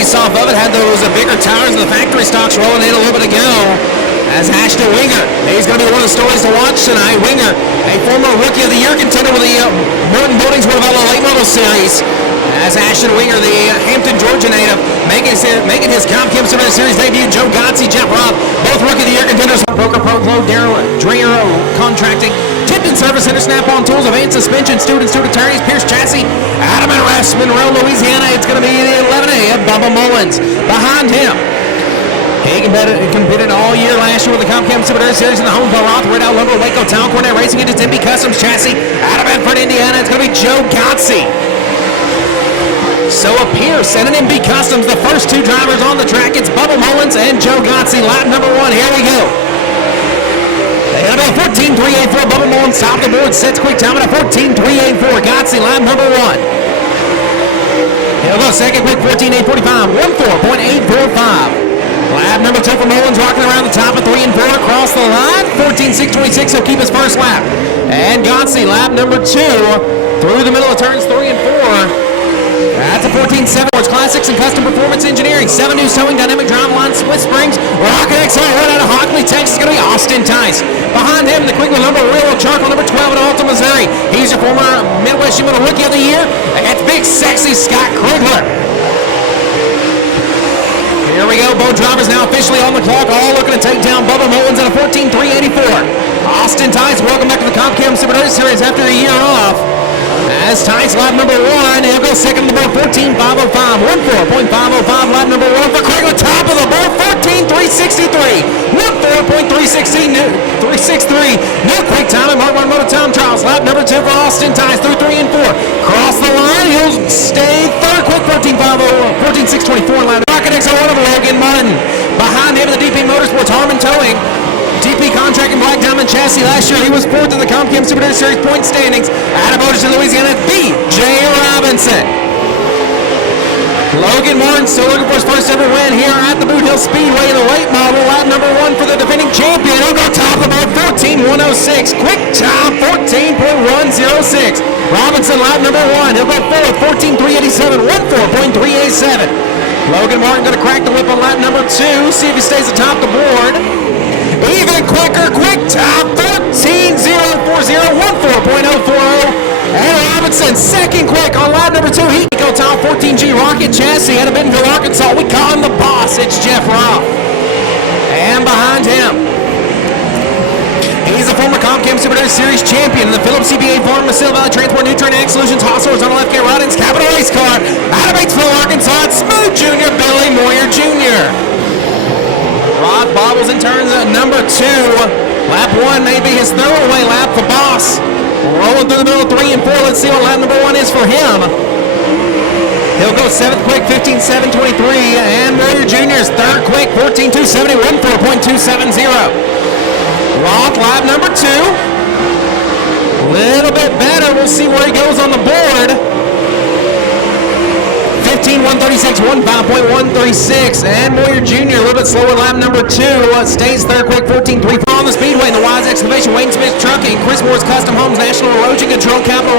race off of it. Had those bigger tires and the factory stocks rolling in a little bit ago. As Ashton Winger, he's going to be one of the stories to watch tonight. Winger, a former Rookie of the Year contender with the Merton Buildings World Late Model Series. As Ashton Winger, the Hampton, Georgia native, making his Comp Chem Super Series debut. Joe Gotze, Jeff Robb, both Rookie of the Year contenders. Broker Pro Flow, Darryl Dreyer Contracting, Tipton Service Center, Snap-on Tools, Advanced Suspension, Student Attorneys, Pierce Chassis, Adam and Rest, Monroe, Louisiana. It's going to be the 11A of Bubba Mullins. Behind him, he competed all year last year with the Comp Chem Super Series in the home for Roth, Red Out Lumber, Waco Town Cornet Racing into Tempe Customs Chassis out of Bedford, Indiana. It's going to be Joe Gotze. So a Pierce and an MB Customs, the first two drivers on the track. It's Bubba Mullins and Joe Gotze. Lap number 1. Here we go. It'll be 14.384. Bubba Mullins top the board. Sets quick time at a 14.384. Gotze, lap number 1. He'll go second quick 14.845. 14.845. Lap number 2 for Mullins, rocking around the top of 3 and 4 across the line. 14.626, he'll keep his first lap. And Gotze, lap number 2, through the middle of turns 3 and 4. That's a 14.7. Classics and Custom Performance Engineering. 7 new sewing, dynamic driveline, split springs. Rocket XR right out of Hockley, Texas. It's going to be Austin Tice. Behind him, the Quickland Lumber Railroad Charcoal number 12 at Alta, Missouri. He's your former Midwest Juvenile Rookie of the Year. That's big, sexy Scott Krigler. Here we go, both drivers now officially on the clock, all looking to take down Bubba Mullins at a 14.384. Austin Tice, welcome back to the Comp Chem Super Series after a year off. As Tice, lap number 1, he'll go second on the board, 14.505. 14.505, lap number 1 for Krigler, top of the board, 14.363. 14.363, new quick time at Mark 1 Motor Time Trials. Lap number 2 for Austin Tice through 3 and 4. Cross the line, he'll stay third, quick 14.624 lap. Rocket XR1 of Logan Martin. Behind him, the DP Motorsports Harmon Towing. DP Contracting Black Diamond Chassis. Last year, he was 4th in the Comp Chem Super Series point standings. Out of Boothill, Louisiana, B.J. Robinson. Logan Martin still looking for his first ever win here at the Boothill Speedway in the late model. Lap number 1 for the defending champion. He'll go top of the board, 14.106. Quick time, 14.106. Robinson, lap number 1. He'll go fourth, 14.387. 14.387. Logan Martin going to crack the whip on lap number 2. See if he stays atop the board. Even quicker, quick time, 14.040, 14.040. And Robinson, second quick on lap number 2. He go top 14G Rocket Chassis out of Bentonville, Arkansas. We call him the boss. It's Jeff Robb. And behind him, he's a former Comp Chem Super Series champion in the Phillips CBA Farm, Missile Valley Transport, Nutrient Ag Solutions, Hossors on the left, Rodins, Capital Race Car, out of Batesville, Arkansas, it's Smooth Jr., Billy Moyer Jr. Rod bobbles and turns at number 2. Lap 1 may be his throwaway lap for Boss. Rolling through the middle of 3 and 4. Let's see what lap number 1 is for him. He'll go 7th quick, 15.723. And Moyer Jr.'s 3rd quick, 14.270, 14.270. Roth, lap number 2. A little bit better. We'll see where he goes on the board. 15.136, 15.136. And Moyer Jr. a little bit slower, lap number 2. Stays 3rd quick, 14.3. On the speedway in the Wise Excavation, Wayne Smith Trucking, Chris Moore's Custom Homes, National Erosion Control, Capital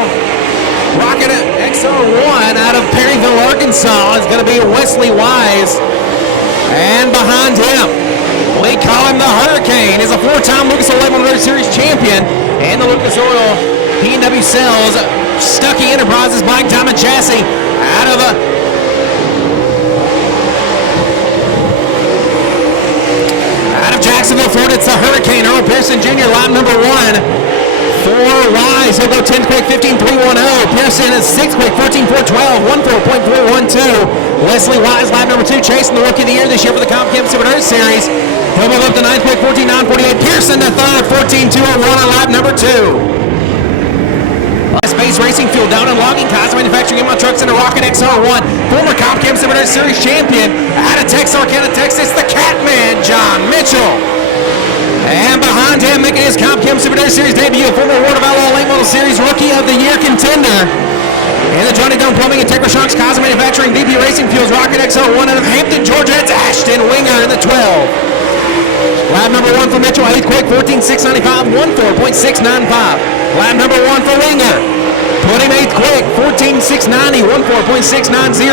Rocket XR1 out of Perryville, Arkansas is going to be Wesley Wise. And behind him, we call him the Hurricane. He's a 4-time Lucas Oil Motor Series champion and the Lucas Oil P&W Cells Stuckey Enterprises Black Diamond Chassis out of Jacksonville, Florida. It's the Hurricane. Earl Pearson Jr., lap number 1. For Wise, he'll go 10th quick, 15.310. Pearson is 6th quick, 14.412, 14.412. Wesley Wise, lap number 2, chasing the Rookie of the Year this year for the Comp Chem Super Series. He'll move up to 9th quick, 14.948. Pearson to 3rd, 14.201 on lap number 2. Space Racing Fuel, Down and Logging, Kaiser Manufacturing, in my trucks, and a Rocket XR1. Former Comp Chem Super Series champion out of Texarkana, Texas, the Catman, John Mitchell. And behind him, making his Comp Chem Super Series debut, former Award of Outlaw Late Model Series Rookie of the Year contender. And the Johnny Dunn Plumbing and Integra Shocks, Kaiser Manufacturing, BP Racing Fuels, Rocket XR1 out of Hampton, Georgia. It's Ashton Winger in the 12. Lap number 1 for Mitchell, 8th quick, 14.695, 14.695. Lap number 1 for Winger. Put him 8th quick, 14.690, 14.690.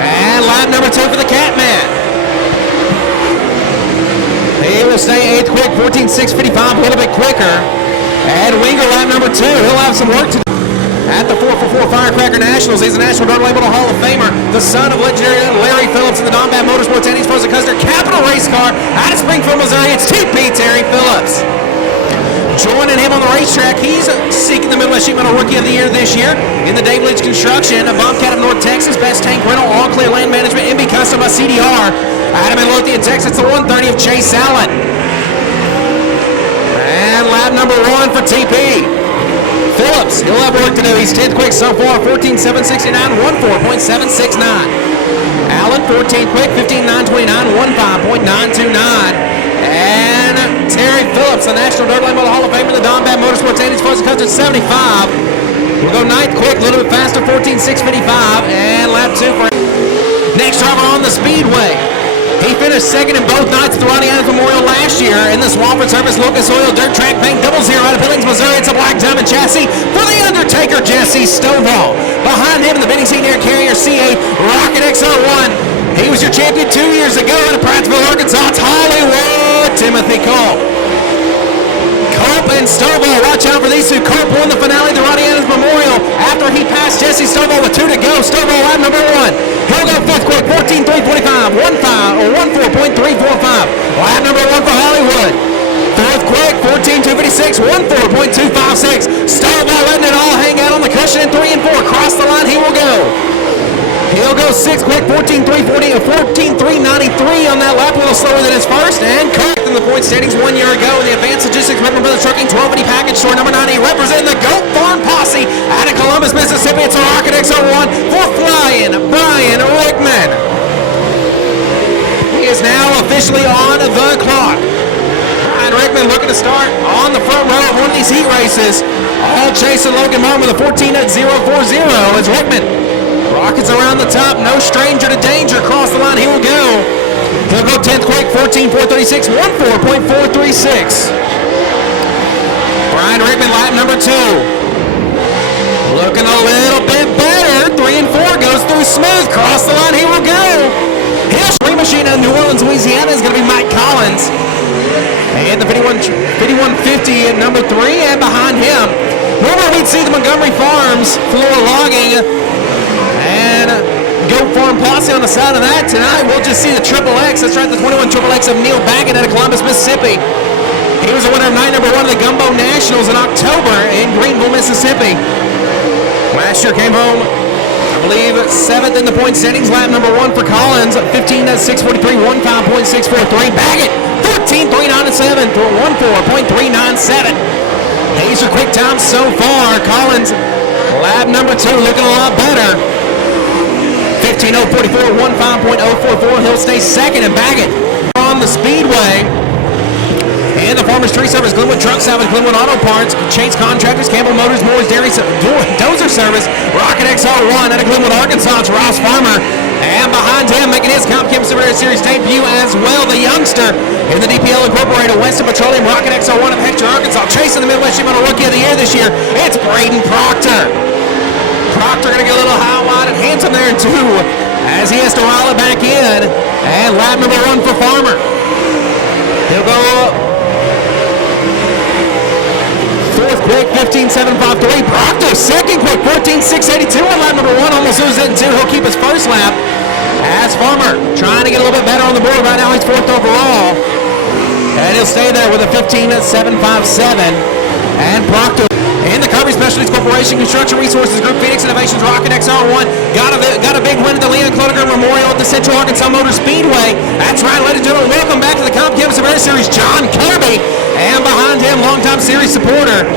And lap number 2 for the Catman. He will stay 8th quick, 14.655, a little bit quicker. Ed Winger, lap number 2. He'll have some work to do. At the 4x4 Firecracker Nationals, he's a National Dirt Label Hall of Famer, the son of legendary Larry Phillips in the Don Bad Motorsports Andy's Frozen Custer Capital Race Car out of Springfield, Missouri. It's TP Terry Phillips. Joining him on the racetrack, he's seeking the Midwest Sheet Metal Rookie of the Year this year in the Dave Leach Construction, a Bobcat of North Texas, Best Tank Rental, All Clear Land Management, MB Custom by CDR. Out of Midlothian, Texas, the 130 of Chase Allen. And lap number 1 for TP. Phillips, he'll have work to do. He's 10th quick so far, 14.769, 14.769. Allen, 14th quick, 15.929, 15.929. And Terry Phillips, the National Dirt Late Model Hall of Famer, the Don Bad Motorsports Andy's Frozen Custer 75. We'll go 9th quick, a little bit faster, 14.655. And lap 2 for next driver on the Speedway. He finished 2nd in both nights at the Ronny Adams Memorial last year in the Swafford Service Lucas Oil Dirt Track Paint 00 out of Billings, Missouri. It's a black diamond chassis for the Undertaker, Jesse Stovall. Behind him in the Benny Seat Air Carrier C8 Rocket XR1. He was your champion 2 years ago in Prattsville, Arkansas. It's Hollywood Timothy Culp. Culp and Stovall, watch out for these two. Culp won the finale of the Ronny Adams Memorial after he passed Jesse Stovall with 2 to go. Stovall lap number 1. He'll go 5th quick, 14.345, 14.345. Lap number 1 for Hollywood. 4th quick, 14.256, 14.256. Stovall letting it all hang out on the cushion in 3 and 4. Across the line, he will go. He'll go 6th quick, 14.340, 14.393 on that lap, a little slower than his first. And correct in the point standings 1 year ago in the Advanced Logistics Member Brothers Trucking 1280 Package Store number 90, representing the Goat Farm Posse out of Columbus, Mississippi. It's a Rocket XR1 for flying Brian Rickman. He is now officially on the clock. Brian Rickman looking to start on the front row of one of these heat races. All chasing Logan Martin with a 14.040 as Rickman rockets around the top, no stranger to danger. Across the line, he will go. He'll go 10th quick, 14.436, 14.436. Brian Rickman, lap number 2. Looking a little bit better. 3 and 4 goes through smooth. Cross the line, he will go. His Green Machine out of New Orleans, Louisiana is going to be Mike Collins. And the 5150 at number 3, and behind him, normally we'd see the Montgomery Farms floor logging and Goat Farm Posse on the side of that. Tonight we'll just see the Triple X. That's right, the 21 Triple X of Neil Baggett out of Columbus, Mississippi. He was the winner of night number 1 of the Gumbo Nationals in October in Greenwood, Mississippi. Last year came home, I believe, 7th in the point standings. Lap number 1 for Collins, 15.643, 15.643. Baggett, 14.397 to 14.397. These are quick times so far. Collins, lap number 2, looking a lot better. 15.044, 15.044. He'll stay 2nd, and Baggett on the Speedway. And the Farmers Tree Service, Glenwood Truck Salvage, Glenwood Auto Parts, Chase Contractors, Campbell Motors, Moore's Dairy, Dozer Service, Rocket XR1 out of Glenwood, Arkansas. It's Ross Farmer. And behind him, making his Comp Chem Superior Series debut as well, the youngster in the DPL Incorporated, Western Petroleum, Rocket XR1 of Hector, Arkansas. Chasing the Midwest Sheet Metal Rookie of the Year this year, it's Braden Proctor. Proctor going to get a little high, wide, and handsome there in 2 as he has to roll it back in. And lap number 1 for Farmer. He'll go 4th quick, 15.753. Proctor 2nd quick, 14.682 on lap number 1. Almost loses it in 2. He'll keep his first lap. As Farmer trying to get a little bit better on the board. Right now he's 4th overall. And he'll stay there with a 15.757. And Proctor in the Kirby Specialties Corporation, Construction Resources Group, Phoenix Innovations, Rocket XR1, got a big win at the Leon Cloninger Memorial at the Central Arkansas Motor Speedway. That's right, ladies and gentlemen, welcome back to the Comp Chem Superior Series, John Kirby. And behind him, longtime series supporter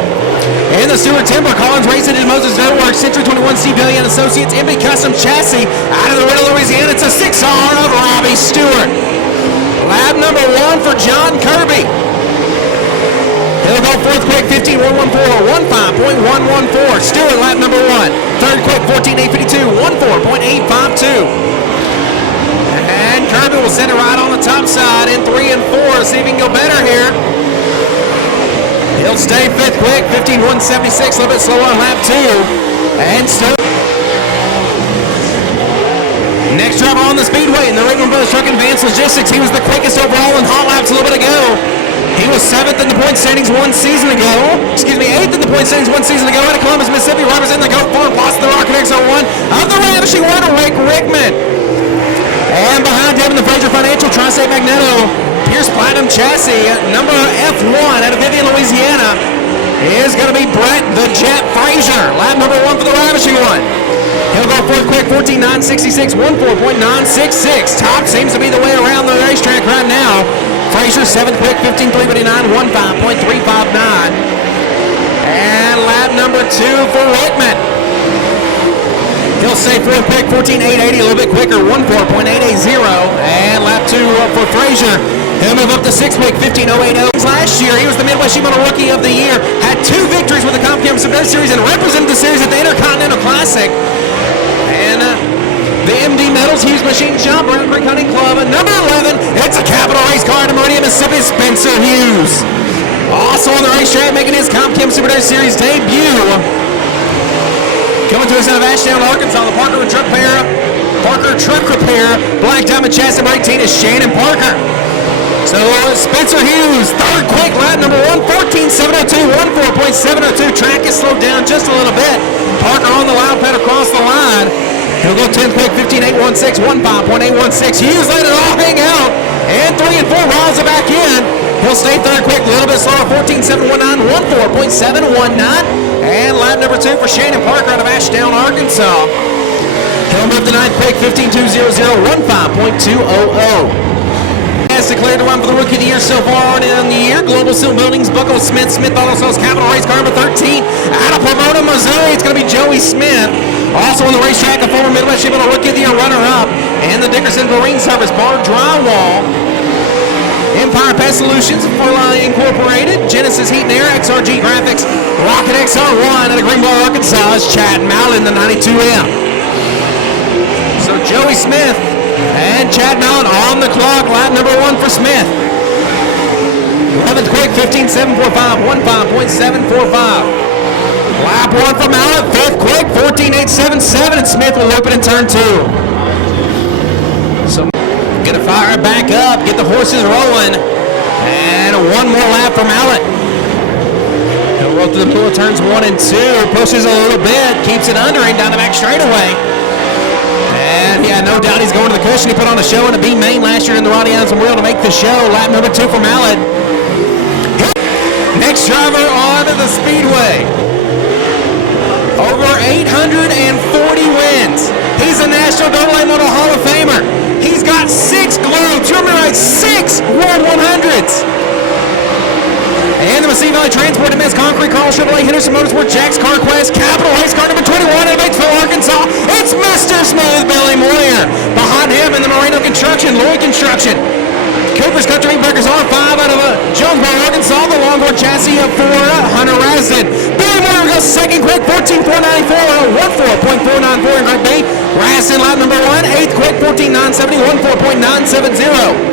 in the Stewart Timber, Collins Racing and Moses Dirt Works, Century 21 CBLE and Associates, MB Custom Chassis out of the Riddle, Louisiana. It's a 6R of Robbie Stewart. Lap number 1 for John Kirby. He'll go 4th quick, 15.114, 15.114. Stewart, lap number 1. 3rd quick, 14.852, 14.852. And Kirby will send it right on the top side in 3 and 4. See if he can go better here. He'll stay 5th quick, 15.176, a little bit slower on lap 2. And Stewart Next driver on the speedway in the Raven Brothers Truck Advanced Logistics. He was the quickest overall in hot laps a little bit ago. He was 7th in the point standings 1 season ago. 8th in the point standings 1 season ago out of Columbus, Mississippi, representing the Goat Farm, plus the Architects 01 of the Ravishing Winner, Rick Rickman. And behind him in the Fraser Financial Tri-State Magneto, Pierce Platinum Chassis, number F1 out of Vivian, Louisiana, is going to be Brett the Jet Frazier, lap number 1 for the Ravishing One. He'll go fourth quick, 14.966, 14.966. Top seems to be the way around the racetrack right now. Frazier, 7th quick, 15.389, 15.359. And lap number 2 for Rickman. He'll stay fourth quick, 14.880, a little bit quicker, 14.880. And lap 2 for Frazier. He'll move up to 6th quick, 15.080. Last year, he was the Midwest Shimano Rookie of the Year, had 2 victories with the CompCam Submerged Series, and represented the series at the Intercontinental Classic. And the MD Metals Hughes Machine Shop, Brown Creek Hunting Club, number 11, it's a capital race car to Meridian, Mississippi, Spencer Hughes. Also on the racetrack, making his CompCam Submerged Series debut. Coming to us out of Ashdown, Arkansas, the Parker Truck Repair, Black Diamond Chassis Brake Team is Shannon Parker. So Spencer Hughes, 3rd quick, lap number 1, 14.702, 14.702. Track is slowed down just a little bit. Parker on the loud pad across the line. He'll go 10th quick, 15.816, 15.816. Hughes let it all hang out. And 3 and 4 rides it back in. He'll stay 3rd quick, a little bit slower, 14.719, 14.719. And lap number 2 for Shannon Parker out of Ashdown, Arkansas. He'll move the 9th quick, 15.200, 15.200. Has declared to run for the Rookie of the Year so far on in the year. Global Seal Buildings, Buckle Smith Auto Sales, Capital Race Car number 13. Out of Pomona, Missouri, it's going to be Joey Smith. Also on the racetrack, a former Midwest Shimano Rookie of the Year runner-up. And the Dickerson Marine Service Bar Drywall. Empire Pest Solutions for Incorporated. Genesis Heat and Air, XRG Graphics. Rocket XR1 out of Greenwood, Arkansas is Chad Mallon, the 92M. So Joey Smith and Chad Mallon on the clock, lap number 1 for Smith. 11th quick, 15.745, 15.745. Lap 1 for Mallon, 5th quick, 14.877, and Smith will open in turn 2. So gonna fire it back up, get the horses rolling, and 1 more lap for Mallon. He'll roll through the pool of turns 1 and 2, pushes a little bit, keeps it under him down the back straightaway. And yeah, no doubt he's going to the cushion. He put on a show in a B main last year in the Ronny Adams Memorial to make the show. Lap number 2 for Mallon. Next driver on the Speedway. Over 840 wins. He's a National AA Moto Hall of Famer. He's got 6 globes. You remember, right? 6 World 100s. And the Massey Valley Transport, Miss Concrete, Carl Chevrolet, Henderson Motorsport, Jack's Car Quest, Capital Race Car number 21 in Batesville, Arkansas. It's Mr. Smooth Billy Moyer. Behind him in the Moreno Construction, Lloyd Construction. Cooper's Country Breakers R5 out of Jonesboro, Arkansas. The Longhorn chassis up for Hunter Rasden. Billy Moyer goes 2nd quick, 14.494, 14.494 in Group B. Rasden lap number 1, 8th quick, 14.970, 14.970.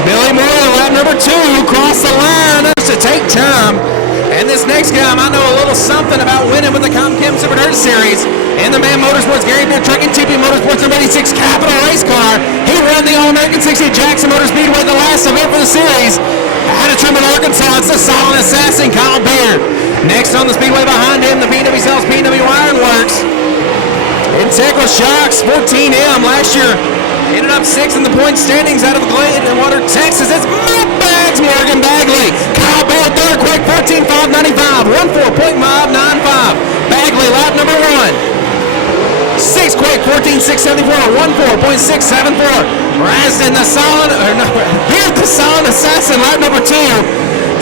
Billy Moore, lap number 2, cross the line to take time. And this next guy might know a little something about winning with the CompCam Super Dirt Series. And the Man Motorsports, Gary Beer Truck and TP Motorsports number 86 Capital Race Car. He won the All-American 60 Jackson Motor Speedway, the last event for the series. Out of Truman, Arkansas, it's the Solid Assassin, Kyle Beard. Next on the Speedway behind him, the PW Sales PW Iron Works. Integral Shocks, 14M last year. Ended up 6th in the point standings out of Glenwater, Texas. It's Matt Bags, Morgan Bagley. Kyle Bell, 3rd quick, 14.595, 14.595. Bagley, lap number 1. 6th quick, 14.674, 14.674. Rasden, the solid, Beard, the Solid Assassin, lap number 2.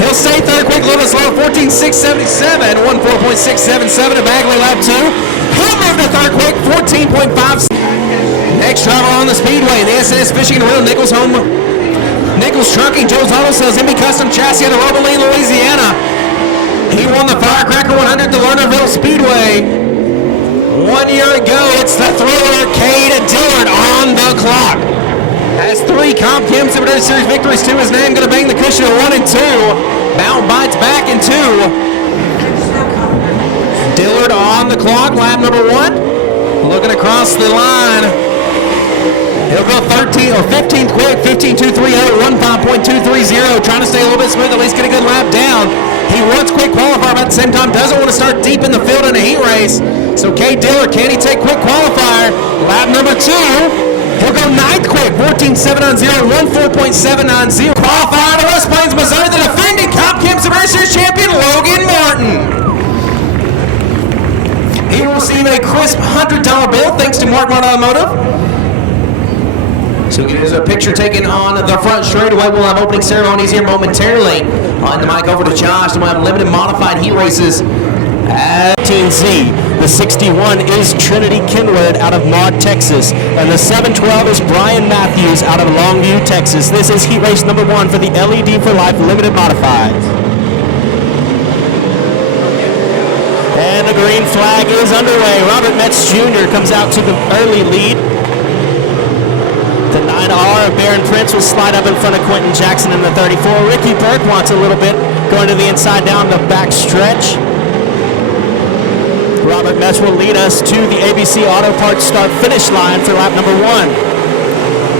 He'll stay 3rd quick, a little bit slower, 14.677, 14.677 to Bagley, lap 2. He'll move to 3rd quick, 14.5. Next driver on the Speedway, the S&S Fishing and Reel, Nichols Trucking, Joe's Auto Sales, MB Custom Chassis out of Robolene, Louisiana. He won the Firecracker 100 at the Lernerville Speedway 1 year ago. It's the Thriller Cade Dillard on the clock. Has 3 CompCam Super Dirt Series victories to his name. Going to bang the cushion at 1 and 2. Mount bites back in 2. Dillard on the clock, lap number 1. Looking across the line. He'll go 13 or 15th quick, 15.230, 15.230, trying to stay a little bit smooth, at least get a good lap down. He wants quick qualifier, but at the same time doesn't want to start deep in the field in a heat race. So Cade Diller, can he take quick qualifier? Lap number 2, he'll go 9th quick, 14.790, 14.790. Qualifier to West Plains, Missouri, the defending Comp Chem Super Series champion, Logan Martin. He will receive a crisp $100 bill thanks to Martin Automotive. So there's a picture taken on the front straightaway. We'll have opening ceremonies here momentarily. On the mic over to Josh, and we'll have limited modified heat races at 18Z. The 61 is Trinity Kenwood out of Maud, Texas. And the 712 is Brian Matthews out of Longview, Texas. This is heat race number 1 for the LED for Life Limited Modifieds. And the green flag is underway. Robert Metz Jr. comes out to the early lead. The 9R of Baron Prince will slide up in front of Quentin Jackson in the 34. Ricky Burke wants a little bit, going to the inside down the back stretch. Robert Metz will lead us to the ABC Auto Parts start-finish line for lap number 1.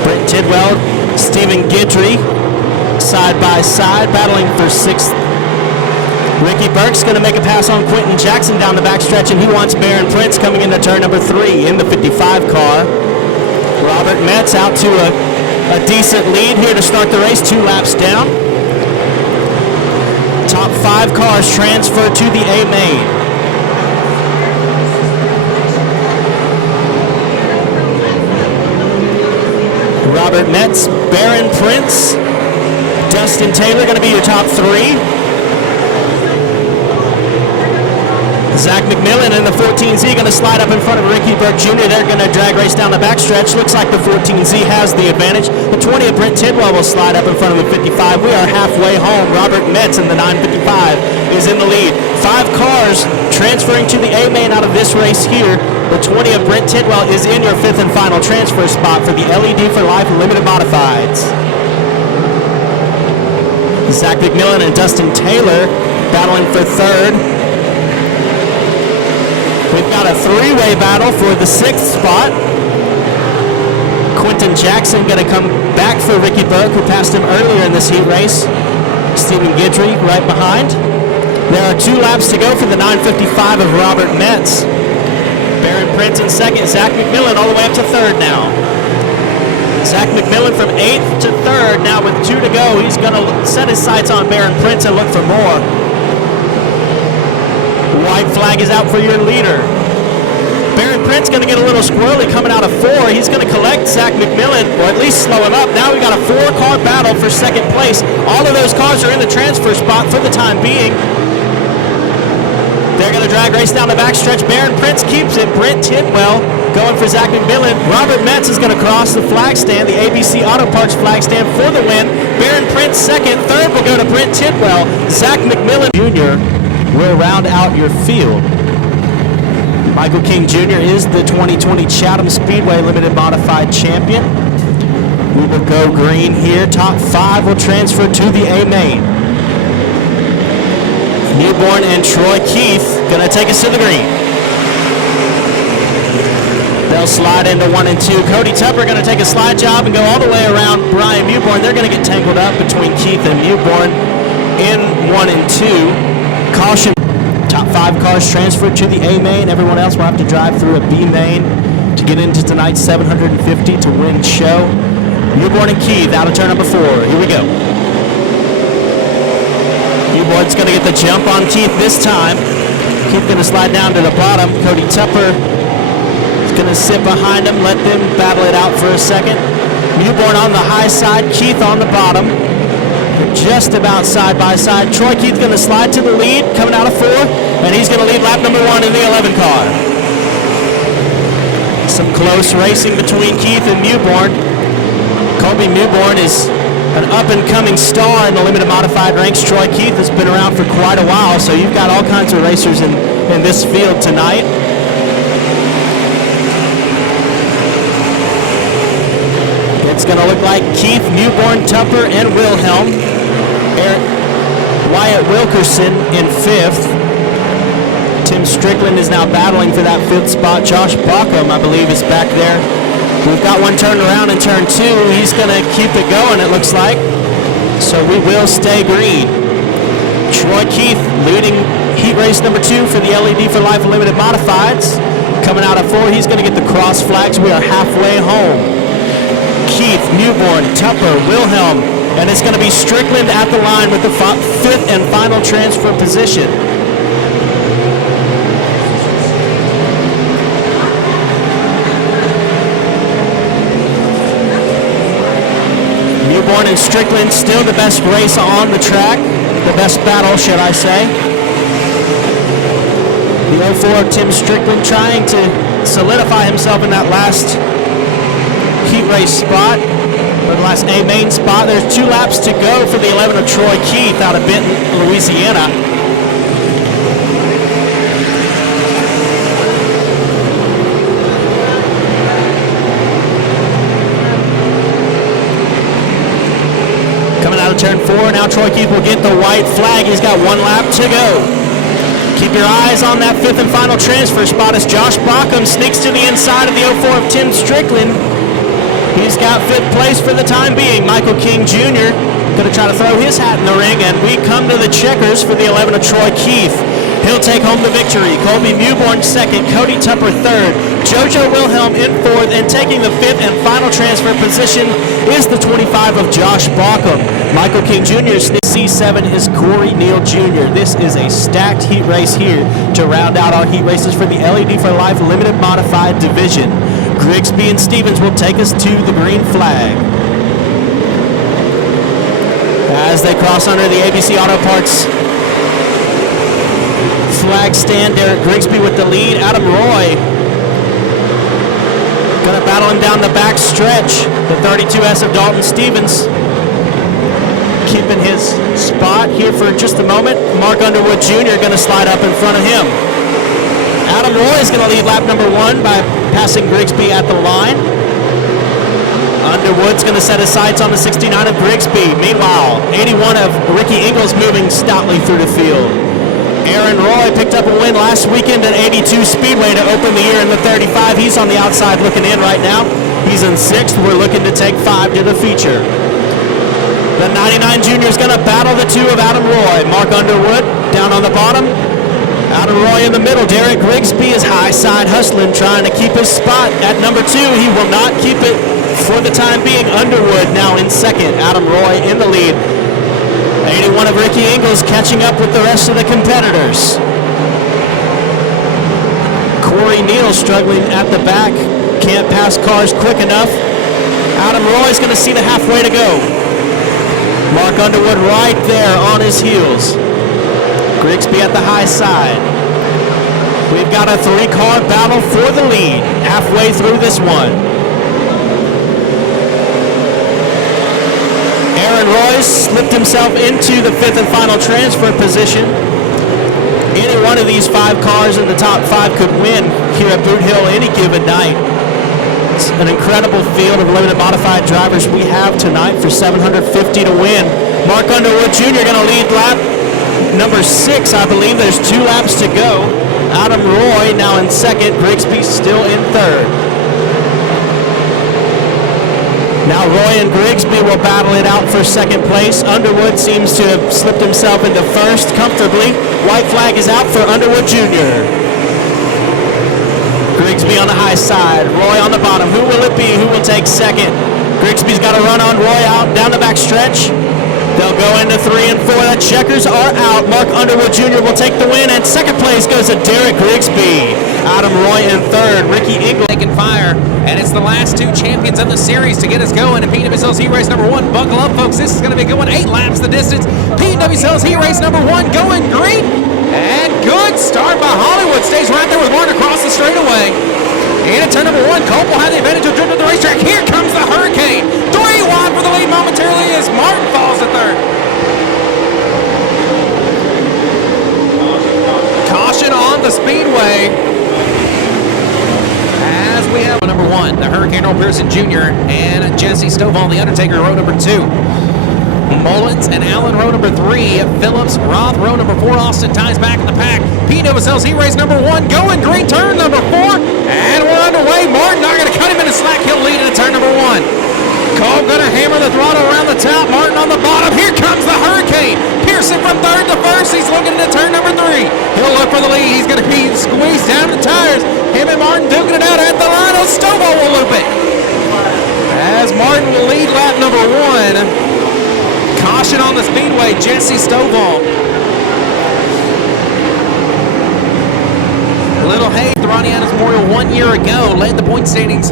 Brent Tidwell, Stephen Guidry, side by side, battling for 6th. Ricky Burke's going to make a pass on Quentin Jackson down the back stretch, and he wants Baron Prince coming into turn number 3 in the 55 car. Robert Metz out to a decent lead here to start the race, 2 laps down. Top 5 cars transfer to the A main. Robert Metz, Baron Prince, Dustin Taylor going to be your top 3. Zach McMillan in the 14Z going to slide up in front of Ricky Burke Jr. They're going to drag race down the backstretch. Looks like the 14Z has the advantage. The 20 of Brent Tidwell will slide up in front of the 55. We are halfway home. Robert Metz in the 955 is in the lead. 5 cars transferring to the A main out of this race here. The 20 of Brent Tidwell is in your 5th and final transfer spot for the LED for Life Limited Modifieds. Zach McMillan and Dustin Taylor battling for 3rd. We've got a 3-way battle for the 6th spot. Quentin Jackson going to come back for Ricky Burke, who passed him earlier in this heat race. Stephen Guidry right behind. There are 2 laps to go for the 955 of Robert Metz. Baron Prince in 2nd. Zach McMillan all the way up to 3rd now. Zach McMillan from 8th to 3rd now with 2 to go. He's going to set his sights on Baron Prince and look for more. White flag is out for your leader. Baron Prince going to get a little squirrely coming out of 4. He's going to collect Zach McMillan, or at least slow him up. Now we've got a 4-car battle for 2nd place. All of those cars are in the transfer spot for the time being. They're going to drag race down the backstretch. Baron Prince keeps it. Brent Tidwell going for Zach McMillan. Robert Metz is going to cross the flag stand, the ABC Auto Parts flag stand for the win. Baron Prince 2nd. 3rd will go to Brent Tidwell. Zach McMillan Jr. will round out your field. Michael King Jr. is the 2020 Chatham Speedway Limited Modified Champion. We will go green here. Top 5 will transfer to the A main. Newborn and Troy Keith going to take us to the green. They'll slide into 1 and 2. Cody Tupper going to take a slide job and go all the way around Brian Newborn. They're going to get tangled up between Keith and Newborn in 1 and 2. Caution. Top 5 cars transferred to the A main. Everyone else will have to drive through a B main to get into tonight's 750 to win show. Newborn and Keith out of turn number 4. Here we go. Newborn's going to get the jump on Keith this time. Keith going to slide down to the bottom. Cody Tupper is going to sit behind him, let them battle it out for a second. Newborn on the high side, Keith on the bottom. They're just about side by side. Troy Keith going to slide to the lead, coming out of 4, and he's going to lead lap number 1 in the 11 car. Some close racing between Keith and Newborn. Colby Newborn is an up-and-coming star in the limited modified ranks. Troy Keith has been around for quite a while, so you've got all kinds of racers in this field tonight. It's going to look like Keith, Newborn, Tupper, and Wilhelm. Wyatt Wilkerson in 5th. Tim Strickland is now battling for that 5th spot. Josh Bauckham, I believe, is back there We've got one turned around in turn 2. He's going to keep it going, it looks like. So we will stay green. Troy Keith leading heat race number 2 for the LED for Life Limited Modifieds. Coming out of 4, he's going to get the cross flags. We are halfway home. Keith, Newborn, Tupper, Wilhelm, and it's going to be Strickland at the line with the 5th and final transfer position. Newborn and Strickland still the best race on the track, the best battle, should I say. The 04 Tim Strickland trying to solidify himself in that last heat race spot, or the last A main spot. There's 2 laps to go for the 11 of Troy Keith out of Benton, Louisiana. Coming out of turn 4, now Troy Keith will get the white flag. He's got 1 lap to go. Keep your eyes on that 5th and final transfer spot as Josh Bockham sneaks to the inside of the 04 of Tim Strickland. He's got 5th place for the time being. Michael King Jr. going to try to throw his hat in the ring, and we come to the checkers for the 11 of Troy Keith. He'll take home the victory. Colby Newborn 2nd, Cody Tupper 3rd, JoJo Wilhelm in 4th, and taking the 5th and final transfer position is the 25 of Josh Bockham. Michael King Jr. C7 is Corey Neal Jr. This is a stacked heat race here to round out our heat races for the LED for Life Limited Modified Division. Grigsby and Stevens will take us to the green flag. As they cross under the ABC Auto Parts flag stand, Derek Grigsby with the lead. Adam Roy gonna battle him down the back stretch. The 32S of Dalton Stevens keeping his spot here for just a moment. Mark Underwood Jr. gonna slide up in front of him. Adam Roy is gonna lead lap number 1 by passing Grigsby at the line. Underwood's gonna set his sights on the 69 of Grigsby. Meanwhile, 81 of Ricky Ingles moving stoutly through the field. Aaron Roy picked up a win last weekend at 82 Speedway to open the year in the 35. He's on the outside looking in right now. He's in 6th. We're looking to take 5 to the feature. The 99 Junior is going to battle the 2 of Adam Roy. Mark Underwood down on the bottom. Adam Roy in the middle. Derek Grigsby is high side hustling, trying to keep his spot at number 2. He will not keep it for the time being. Underwood now in 2nd. Adam Roy in the lead. 81 of Ricky Ingles catching up with the rest of the competitors. Corey Neal struggling at the back. Can't pass cars quick enough. Adam Roy's going to see the halfway to go. Mark Underwood right there on his heels. Grigsby at the high side. We've got a 3-car battle for the lead halfway through this one. Aaron Royce slipped himself into the 5th and final transfer position. Any one of these 5 cars in the top 5 could win here at Boothill any given night. It's an incredible field of limited modified drivers we have tonight for $750 to win. Mark Underwood Jr. going to lead lap number 6, I believe. There's 2 laps to go. Adam Roy now in 2nd. Grigsby still in 3rd. Now Roy and Grigsby will battle it out for 2nd place. Underwood seems to have slipped himself into 1st comfortably. White flag is out for Underwood Jr. Grigsby on the high side, Roy on the bottom. Who will it be? Who will take 2nd? Grigsby's got to run on Roy out down the back stretch. They'll go into 3 and 4. The checkers are out. Mark Underwood Jr. will take the win, and 2nd place goes to Derek Grigsby. Adam Roy in 3rd. Ricky Ingles taking fire, and it's the last 2 champions of the series to get us going. And PWSL's Heat Race number 1, buckle up, folks. This is going to be going 8 laps the distance. PWSL's Heat Race number 1 going green, and good start by Hollywood. Stays right there with Martin across the straightaway. And at turn number 1, Cope will have the advantage of drift to the racetrack. Here comes the Hurricane. 3 wide for the lead momentarily as Martin falls to 3rd. Caution on the speedway as we have number 1, the Hurricane Earl Pearson Jr. and Jesse Stovall, the Undertaker, row number 2. Mullins and Allen, row number 3. Phillips, Roth, row number 4. Austin ties back in the pack. PWSL's Heat Race number 1 going green, turn number 4, and we're underway. Martin not going to cut him in a slack. He'll lead Cole gonna hammer the throttle around the top. Martin on the bottom. Here comes the Hurricane. Pearson from third to first. He's looking into turn number 3. He'll look for the lead. He's gonna be squeezed down the tires. Him and Martin duking it out at the line. Stovall will loop it. As Martin will lead lap number 1. Caution on the speedway, Jesse Stovall. Little Hayes, the Ronny Adams Memorial 1 year ago, led the point standings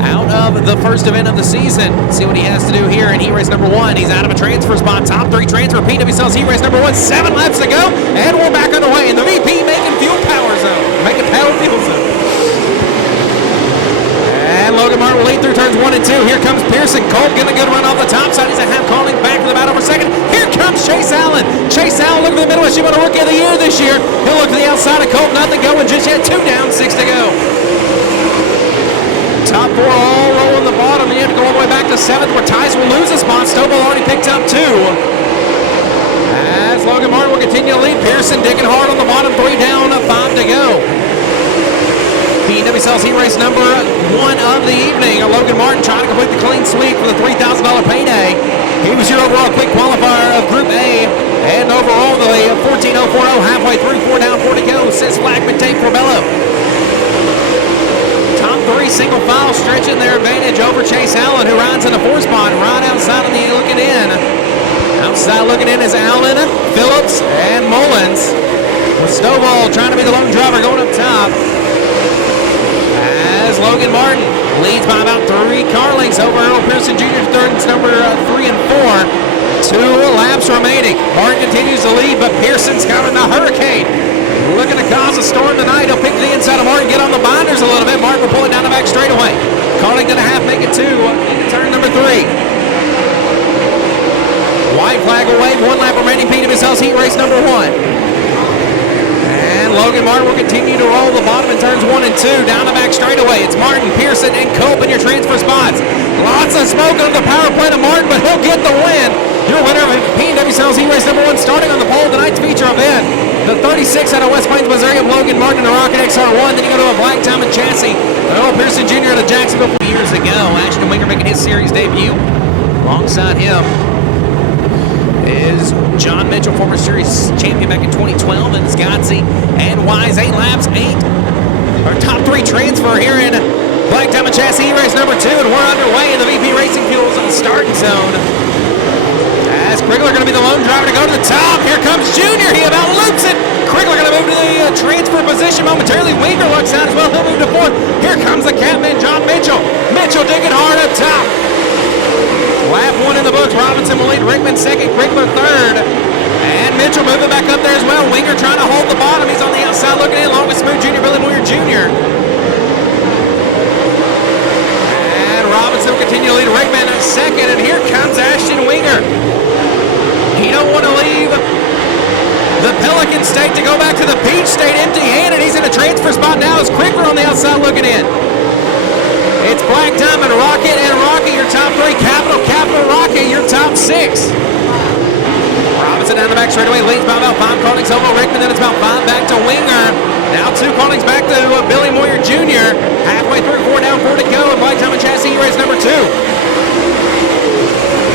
out of the first event of the season. See what he has to do here in heat race number 1. He's out of a transfer spot. Top 3 transfer. PWCL's heat race number 1. 7 laps to go, and we're back underway in the VP making fuel power zone. Making power fuel zone. And Logan Martin will lead through turns 1 and 2. Here comes Pearson. Colt getting a good run off the top side. He's a half calling back for the battle for second. Here comes Chase Allen. Chase Allen looking to the middle. She won a Rookie of the Year this year. He'll look to the outside of Colt. Nothing going just yet. 2 down, 6 to go. Top 4 all rolling the bottom. You have to go all the way back to 7th where Tice will lose a spot. Stovall already picked up 2. As Logan Martin will continue to lead. Pearson digging hard on the bottom. 3 down, 5 to go. PWCL's heat race number 1 of the evening. Logan Martin trying to complete the clean sweep for the $3,000 payday. He was your overall quick qualifier of Group A. And overall, the 14.040 halfway through, 4 down, 4 to go, says Flagman Tate Corbello. Top 3 single file stretching their advantage over Chase Allen, who rides in the 4 spot right outside of the looking in. Outside looking in is Allen, Phillips, and Mullins. With Stovall trying to be the lone driver going up top. As Logan Martin leads by about 3 car lengths over Earl Pearson Jr. Turns number 3 and 4. 2 laps remaining. Martin continues to lead, but Pearson's coming the Hurricane. Looking to cause a storm tonight. He'll pick the inside of Martin, get on the binders a little bit. Martin will pull it down the back straightaway. Carling to the half, make it 2. Turn number 3. White flag will wave. 1 lap remaining. PWCL's heat race number 1. Logan Martin will continue to roll the bottom in turns 1 and 2. Down the back straightaway. It's Martin, Pearson, and Cope in your transfer spots. Lots of smoke on the power play to Martin, but he'll get the win. Your winner of PWCL's heat race number 1, starting on the pole tonight's feature event. The 36 out of West Plains, Missouri of Logan Martin, the Rocket XR1. Then you go to a Black Diamond chassis. Earl Pearson Jr. out of Jacksonville years ago. Ashton Winger making his series debut. Alongside him is John Mitchell, former series champion back in 2012, and Scottsy and Wise. 8 laps, 8. Our top 3 transfer here in Black Diamond Chassis race number 2, and we're underway in the VP Racing Fuels on the starting zone. As Krigler going to be the lone driver to go to the top. Here comes Junior. He about loops it. Krigler going to move to the transfer position momentarily. Winger looks out as well. He'll move to 4th. Here comes the Catman, John Mitchell. Mitchell digging hard up top. Lap 1 in the books. Robinson will lead. Rickman 2nd. Krigler 3rd. And Mitchell moving back up there as well. Winger trying to hold the bottom. He's on the outside looking in along with Smooth Jr. Billy Moyer Jr. And Robinson will continue to lead. Rickman 2nd. And here comes Ashton Winger. He don't want to leave the Pelican State to go back to the Peach State empty-handed. He's in a transfer spot now as Krigler on the outside looking in. It's Black Diamond, Rocket, and Rocky, your top 3. Capital, Rocket, your top 6. Robinson down the back straightaway, leads by about 5 car lengths over Rickman, then it's about 5 back to Winger. Now 2 car lengths back to Billy Moyer Jr. Halfway through, 4 down, 4 to go, and Black Diamond Chassis race number 2.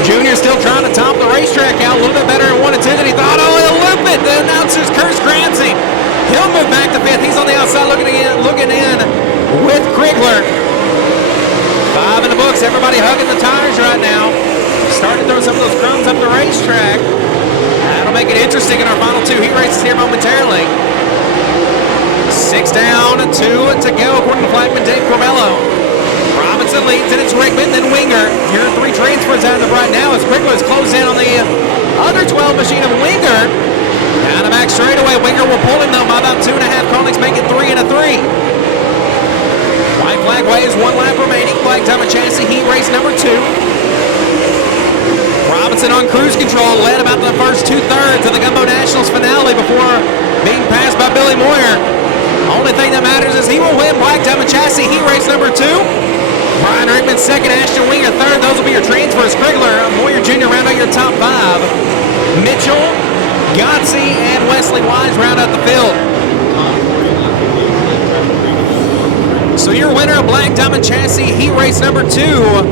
Junior still trying to top the racetrack out a little bit better in 1 and 2 than he thought. Oh, he'll loop it. The announcer's Curtis Grancy. He'll move back to 5th. He's on the outside looking in with Krigler. 5 in the books. Everybody hugging the tires right now. Starting to throw some of those crumbs up the racetrack. That'll make it interesting in our final 2 heat races here momentarily. 6 down, 2 to go according to Flagman Dave Corbello. Robinson leads, and it's Rickman, then Winger. Your 3 transfers out of right now as Krigler is closed in on the other 12 machine of Winger. Down the back straightaway, Winger will pull him though by about 2.5 car lengths, make it 3 and a 3. White flag waves, 1 lap remaining. Black Diamond Chassis heat race number 2. Robinson on cruise control, led about the first 2/3 of the Gumbo Nationals finale before being passed by Billy Moyer. Only thing that matters is he will win Black Diamond Chassis heat race number 2. Brian Rickman 2nd, Ashton Winger 3rd. Those will be your transfers. Krigler, Moyer Jr. round out your top 5. Mitchell, Godsey, and Wesley Wise round out the field. So your winner of Black Diamond Chassis heat race number 2,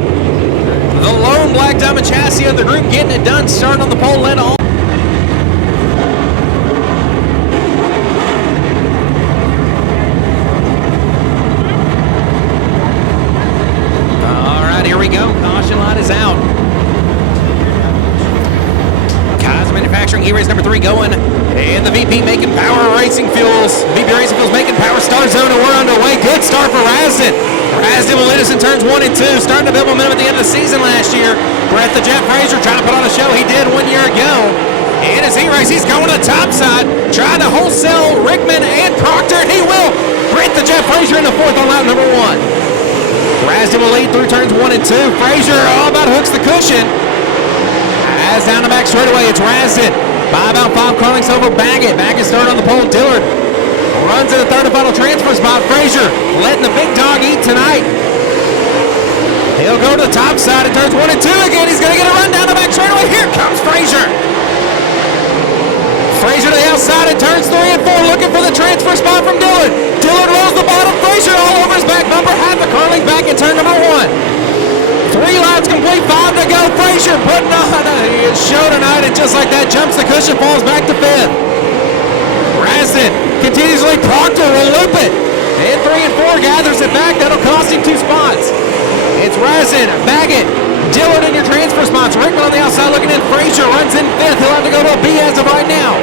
The lone black diamond chassis of the group getting it done, starting on the pole, led on. All right, here we go. Caution light is out. Kaiser Manufacturing, E-Race number 3 going. And the VP making power racing fuels. VP Racing Fuels making power. Start zone, and we're underway. Good start for Rasden. Rasden will lead us in turns 1 and 2. Starting to build momentum at the end of the season last year. Brett the Jet Frazier trying to put on a show. He did 1 year ago. And as he races, he's going to the top side. Trying to wholesale Rickman and Proctor. And he will. Brett the Jet Frazier in the 4th on lap number 1. Rasden will lead through turns 1 and 2. Frazier all about hooks the cushion. As down the back straightaway, it's Rasden. By about 5 car lengths over Baggett. Baggett started on the pole. Dillard runs in the 3rd and final transfer spot. Frazier letting the big dog eat tonight. He'll go to the top side and turns 1 and 2 again. He's going to get a run down the back straightaway. Here comes Frazier. Frazier to the outside in turns 3 and 4, looking for the transfer spot from Dillard. Dillard rolls the bottom. Frazier all over his back bumper. Half the car length back in turn number 1. 3 laps complete, 5 to go. Frazier putting on a show tonight, and just like that, jumps the cushion, falls back to 5th. Rasden continues to lead. Proctor will loop it. And 3 and 4 gathers it back. That'll cost him 2 spots. It's Rasden, Baggett, Dillard in your transfer spots. Rickman on the outside looking in. Frazier runs in 5th. He'll have to go to a B as of right now.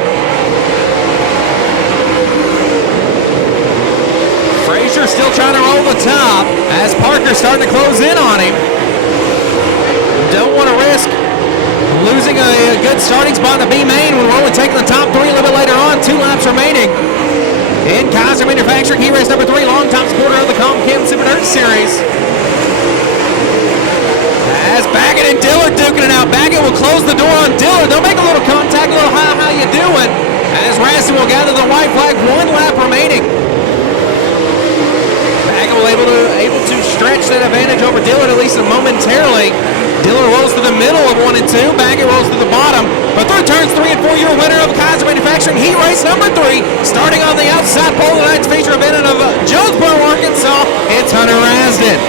Frazier still trying to roll the top as Parker's starting to close in on him. Don't want to risk losing a good starting spot in the B main when we're only taking the top 3 a little bit later on. 2 laps remaining. In Kaiser Manufacturing, E-Race number 3, longtime supporter of the Comcam Super Dirt Series. As Baggett and Dillard duking it out. Baggett will close the door on Dillard. They'll make a little contact, a little hi, how you doing? As Rasden will gather the white flag, 1 lap remaining. Baggett will able to stretch that advantage over Dillard at least momentarily. Dillard rolls to the middle of 1 and 2. Baggett rolls to the bottom. But through turns 3 and 4, your winner of Kaiser Manufacturing Heat Race number 3. Starting on the outside pole of tonight's feature event of Jonesboro, Arkansas, it's Hunter Rasden.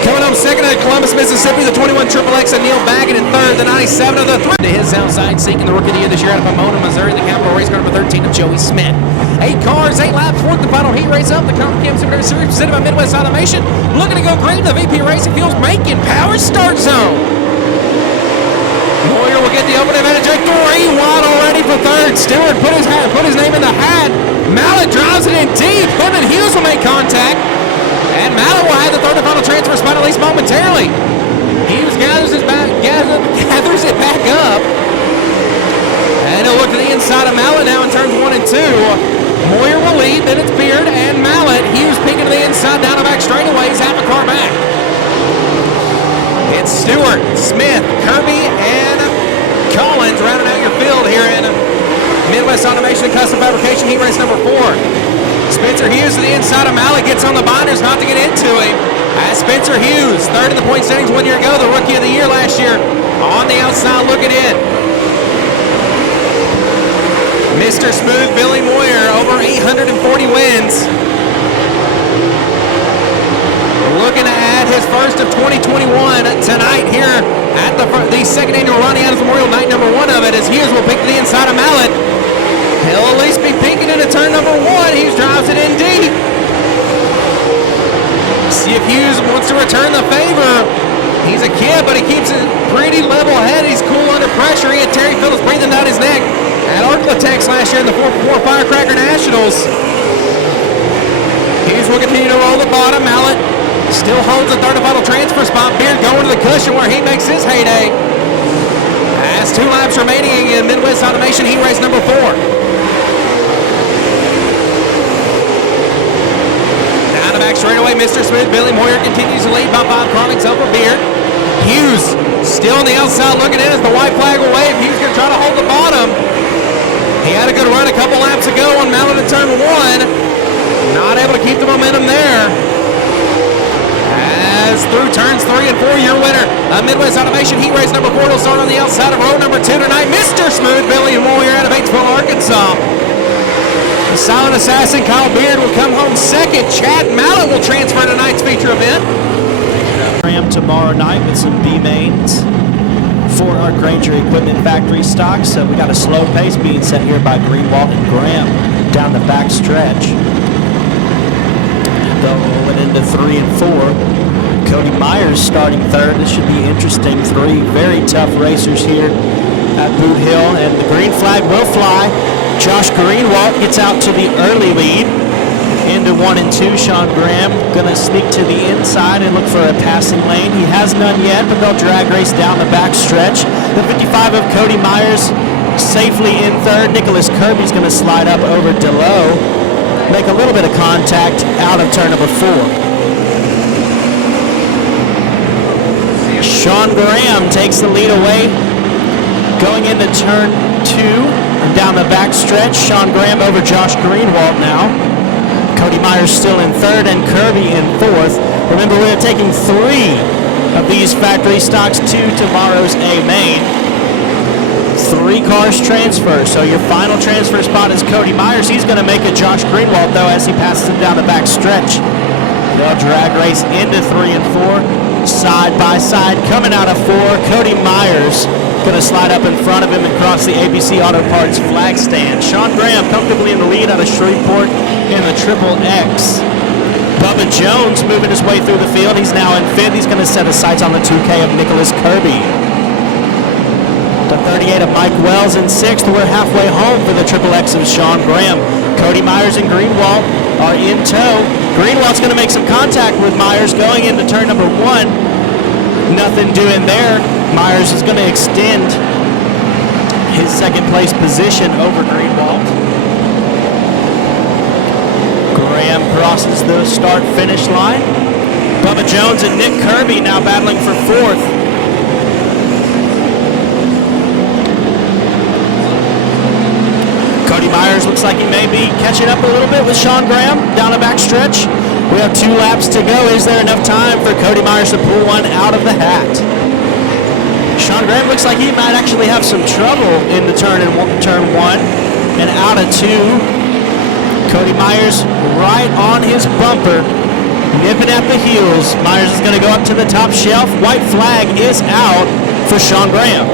Coming home second at Columbus, Mississippi, the 21 XXX and Neil Baggett in 3rd, the 97 of the 3. To his outside, seeking the Rookie of the Year this year out of Pomona, Missouri, the capital race car number 13 of Joey Smith. 8 cars, 8 laps, 4th the final heat race up. The Comcam Super Dirt Series presented by Midwest Automation. Looking to go green, the VP Racing Fuels making power. Start zone. Moyer will get the open advantage at 3 wide already for 3rd. Stewart put his name in the hat. Mallet drives it in deep. Clement Hughes will make contact. And Mallet will have the 3rd and final transfer spot at least momentarily. Hughes gathers it back up. And he'll look to the inside of Mallet now in turns 1 and 2. Moyer will lead, then it's Beard and Mallet. Hughes peeking to the inside, down the back straightaways, half a car back. It's Stewart, Smith, Kirby, and Collins rounding out your field here in Midwest Automation and Custom Fabrication Heat Race number 4. Spencer Hughes to the inside of Mallet, gets on the binders not to get into him. As Spencer Hughes, 3rd in the point standings 1 year ago, the Rookie of the Year last year, on the outside looking in. Mr. Smooth, Billy Moyer, over 840 wins. Looking to add his first of 2021 tonight here at the 2nd Annual Ronny Adams Memorial, night number 1 of it, as Hughes will pick to the inside of Mallet. He'll at least be peeking into turn number 1. Hughes drives it in deep. See if Hughes wants to return the favor. He's a kid, but he keeps it pretty level head. He's cool under pressure. He had Terry Phillips breathing down his neck at Arklatex last year in the 4x4 Firecracker Nationals. Hughes will continue to roll the bottom. Mallet still holds the 3rd and final transfer spot. Beard going to the cushion where he makes his heyday. As 2 laps remaining in Midwest Automation Heat Race number 4. Down the back straightaway, Mr. Smooth, Billy Moyer continues to lead by 5 car lengths over Beard. Hughes still on the outside looking in as the white flag will wave. Hughes going to try to hold the bottom. He had a good run a couple laps ago on Mallet in turn 1. Not able to keep the momentum there. As through turns 3 and 4, your winner of Midwest Automation Heat Race number 4 will start on the outside of row number 2 tonight. Mr. Smooth, Billy Moyer out of Batesville, Arkansas. The silent assassin Kyle Beard will come home second. Chad Mallet will transfer tonight's feature event. Tomorrow night with some B mains for our Granger Equipment Factory stock. So we got a slow pace being set here by Greenwood and Graham down the back stretch. They'll roll it into 3 and 4. Cody Myers starting third. This should be interesting. 3 very tough racers here at Boothill, and the green flag will fly. Josh Greenwood gets out to the early lead. Into 1 and 2, Sean Graham gonna sneak to the inside and look for a passing lane. He has none yet, but they'll drag race down the back stretch. The 55 of Cody Myers safely in third. Nicholas Kirby's gonna slide up over DeLoe, make a little bit of contact out of turn number 4. Sean Graham takes the lead away, going into turn 2 and down the back stretch. Sean Graham over Josh Greenwood now. Cody Myers still in third and Kirby in fourth. Remember, we're taking 3 of these factory stocks to tomorrow's A main. 3 cars transfer, so your final transfer spot is Cody Myers. He's going to make it Josh Greenwood, though, as he passes him down the back stretch. They'll drag race into 3 and 4, side by side. Coming out of 4, Cody Myers going to slide up in front of him and cross the ABC Auto Parts flag stand. Sean Graham comfortably in the lead out of Shreveport in the Triple X. Bubba Jones moving his way through the field. He's now in 5th. He's going to set his sights on the 2K of Nicholas Kirby. The 38 of Mike Wells in 6th. We're halfway home for the Triple X of Sean Graham. Cody Myers and Greenwood are in tow. Greenwald's going to make some contact with Myers going into turn number 1. Nothing doing there. Myers is going to extend his second place position over Greenwood. Graham crosses the start-finish line. Bubba Jones and Nick Kirby now battling for 4th. Cody Myers looks like he may be catching up a little bit with Sean Graham down the back stretch. We have 2 laps to go. Is there enough time for Cody Myers to pull one out of the hat? Sean Graham looks like he might actually have some trouble in the turn 1 and out of 2. Cody Myers right on his bumper, nipping at the heels. Myers is going to go up to the top shelf. White flag is out for Sean Graham.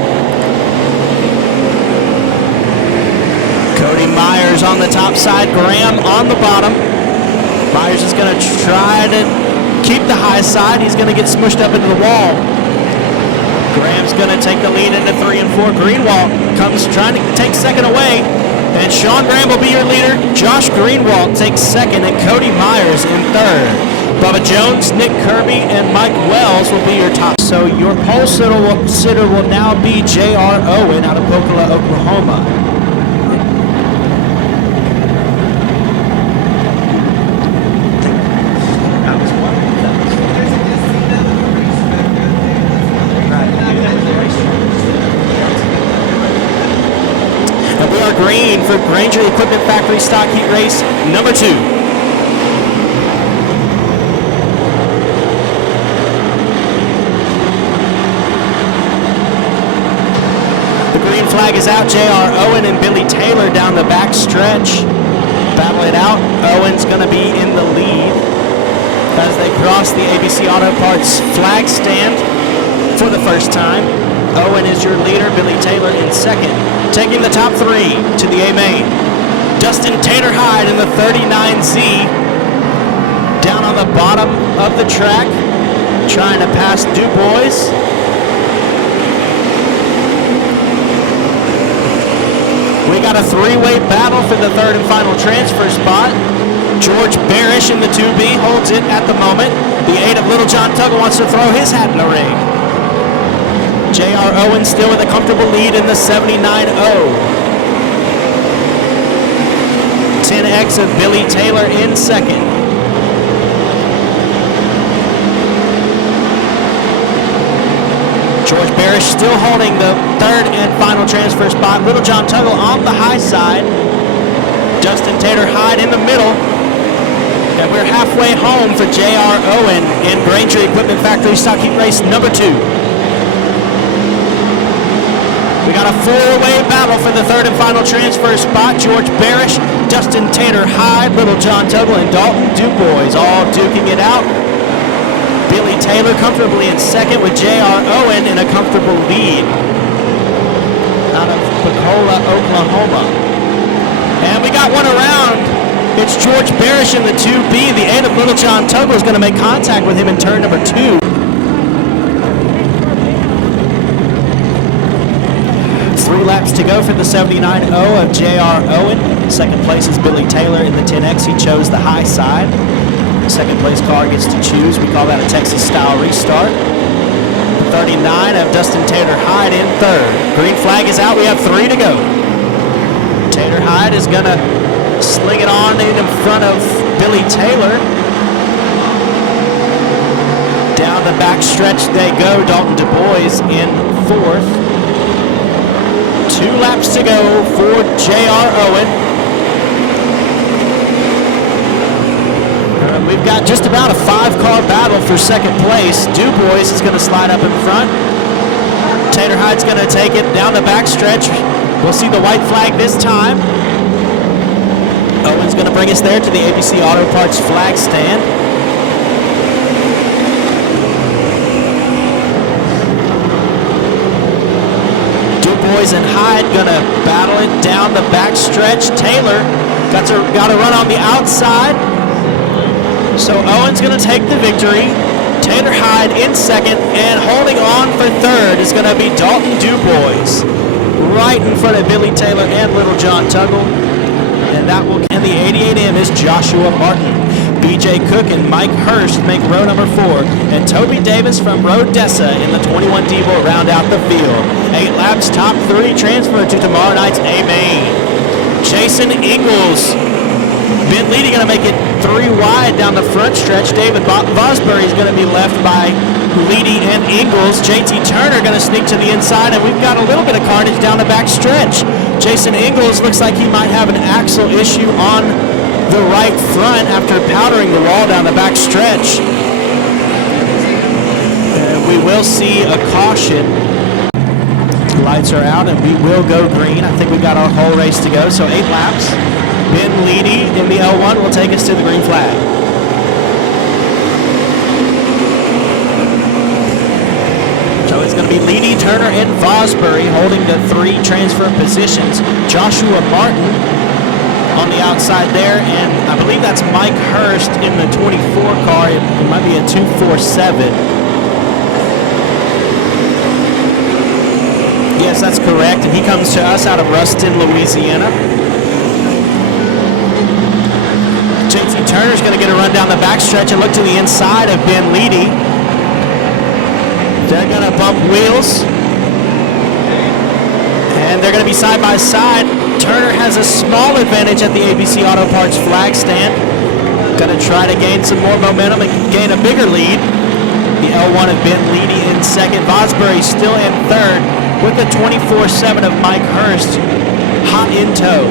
Cody Myers on the top side, Graham on the bottom. Myers is going to try to keep the high side. He's going to get smushed up into the wall. Graham's going to take the lead into 3 and 4. Greenwood comes trying to take second away. And Sean Graham will be your leader. Josh Greenwood takes second, and Cody Myers in third. Bubba Jones, Nick Kirby, and Mike Wells will be your top. So your pole sitter will now be J.R. Owen out of Pocola, Oklahoma. Green for Granger Equipment Factory Stock Heat Race number 2. The green flag is out. J.R. Owen and Billy Taylor down the back stretch. Battle it out. Owen's going to be in the lead as they cross the ABC Auto Parts flag stand for the first time. Owen is your leader. Billy Taylor in second. Taking the top 3 to the A main. Dustin Tater Hyde in the 39Z. Down on the bottom of the track, trying to pass DuBois. We got a 3-way battle for the 3rd and final transfer spot. George Barish in the 2B holds it at the moment. The 8 of Little John Tuggle wants to throw his hat in the ring. J.R. Owen still with a comfortable lead in the 79-0. 10X of Billy Taylor in second. George Barish still holding the 3rd and final transfer spot. Little John Tuggle on the high side. Dustin Tater Hyde in the middle. And we're halfway home for J.R. Owen in Granger Equipment Factory Stock Heat Race number 2. We got a 4-way battle for the 3rd and final transfer spot. George Barish, Dustin Tater Hyde, Little John Tuggle, and Dalton DuBois all duking it out. Billy Billy Taylor comfortably in second with J.R. Owen in a comfortable lead out of Pensacola, Oklahoma. And we got one around. It's George Barish in the 2B. The 8 of Little John Tuggle is going to make contact with him in turn number 2. 3 laps to go for the 79.0 of J.R. Owen. Second place is Billy Taylor in the 10X. He chose the high side. The second place car gets to choose. We call that a Texas-style restart. 39 of Dustin Tater Hyde in third. Green flag is out. We have 3 to go. Tater Hyde is going to sling it on in front of Billy Taylor. Down the back stretch they go. Dalton Du Bois in fourth. 2 laps to go for J.R. Owen. We've got just about a 5-car battle for second place. Du Bois is going to slide up in front. Tater Hyde's going to take it down the back stretch. We'll see the white flag this time. Owen's going to bring us there to the ABC Auto Parts flag stand. Du Bois and Hyde going to battle it down the back stretch. Taylor got to run on the outside. So Owen's going to take the victory. Tater Hyde in second, and holding on for third is going to be Dalton Du Bois, right in front of Billy Taylor and Little John Tuggle. And that will end the 88M is Joshua Martin. BJ Cook and Mike Hurst make row number 4, and Toby Davis from Rodessa in the 21D will round out the field. 8 laps, top 3 transfer to tomorrow night's A main. Jason Ingalls. Ben Leedy going to make it 3 wide down the front stretch. David Vosbury is going to be left by Leedy and Ingalls. JT Turner going to sneak to the inside, and we've got a little bit of carnage down the back stretch. Jason Ingalls looks like he might have an axle issue on the right front after powdering the wall down the back stretch. And we will see a caution. Lights are out, and we will go green. I think we've got our whole race to go, so 8 laps. Ben Leedy in the L1 will take us to the green flag. So it's going to be Leedy, Turner, and Vosbury holding the 3 transfer positions. Joshua Martin on the outside there, and I believe that's Mike Hurst in the 24 car. It might be a 247. Yes, that's correct, and he comes to us out of Ruston, Louisiana. JT Turner's going to get a run down the backstretch and look to the inside of Ben Leedy. They're going to bump wheels. And they're going to be side by side. Turner has a small advantage at the ABC Auto Parts flag stand. Going to try to gain some more momentum and gain a bigger lead. The L1 of Ben Leedy in second. Vosbury still in third with the 24-7 of Mike Hurst hot in tow.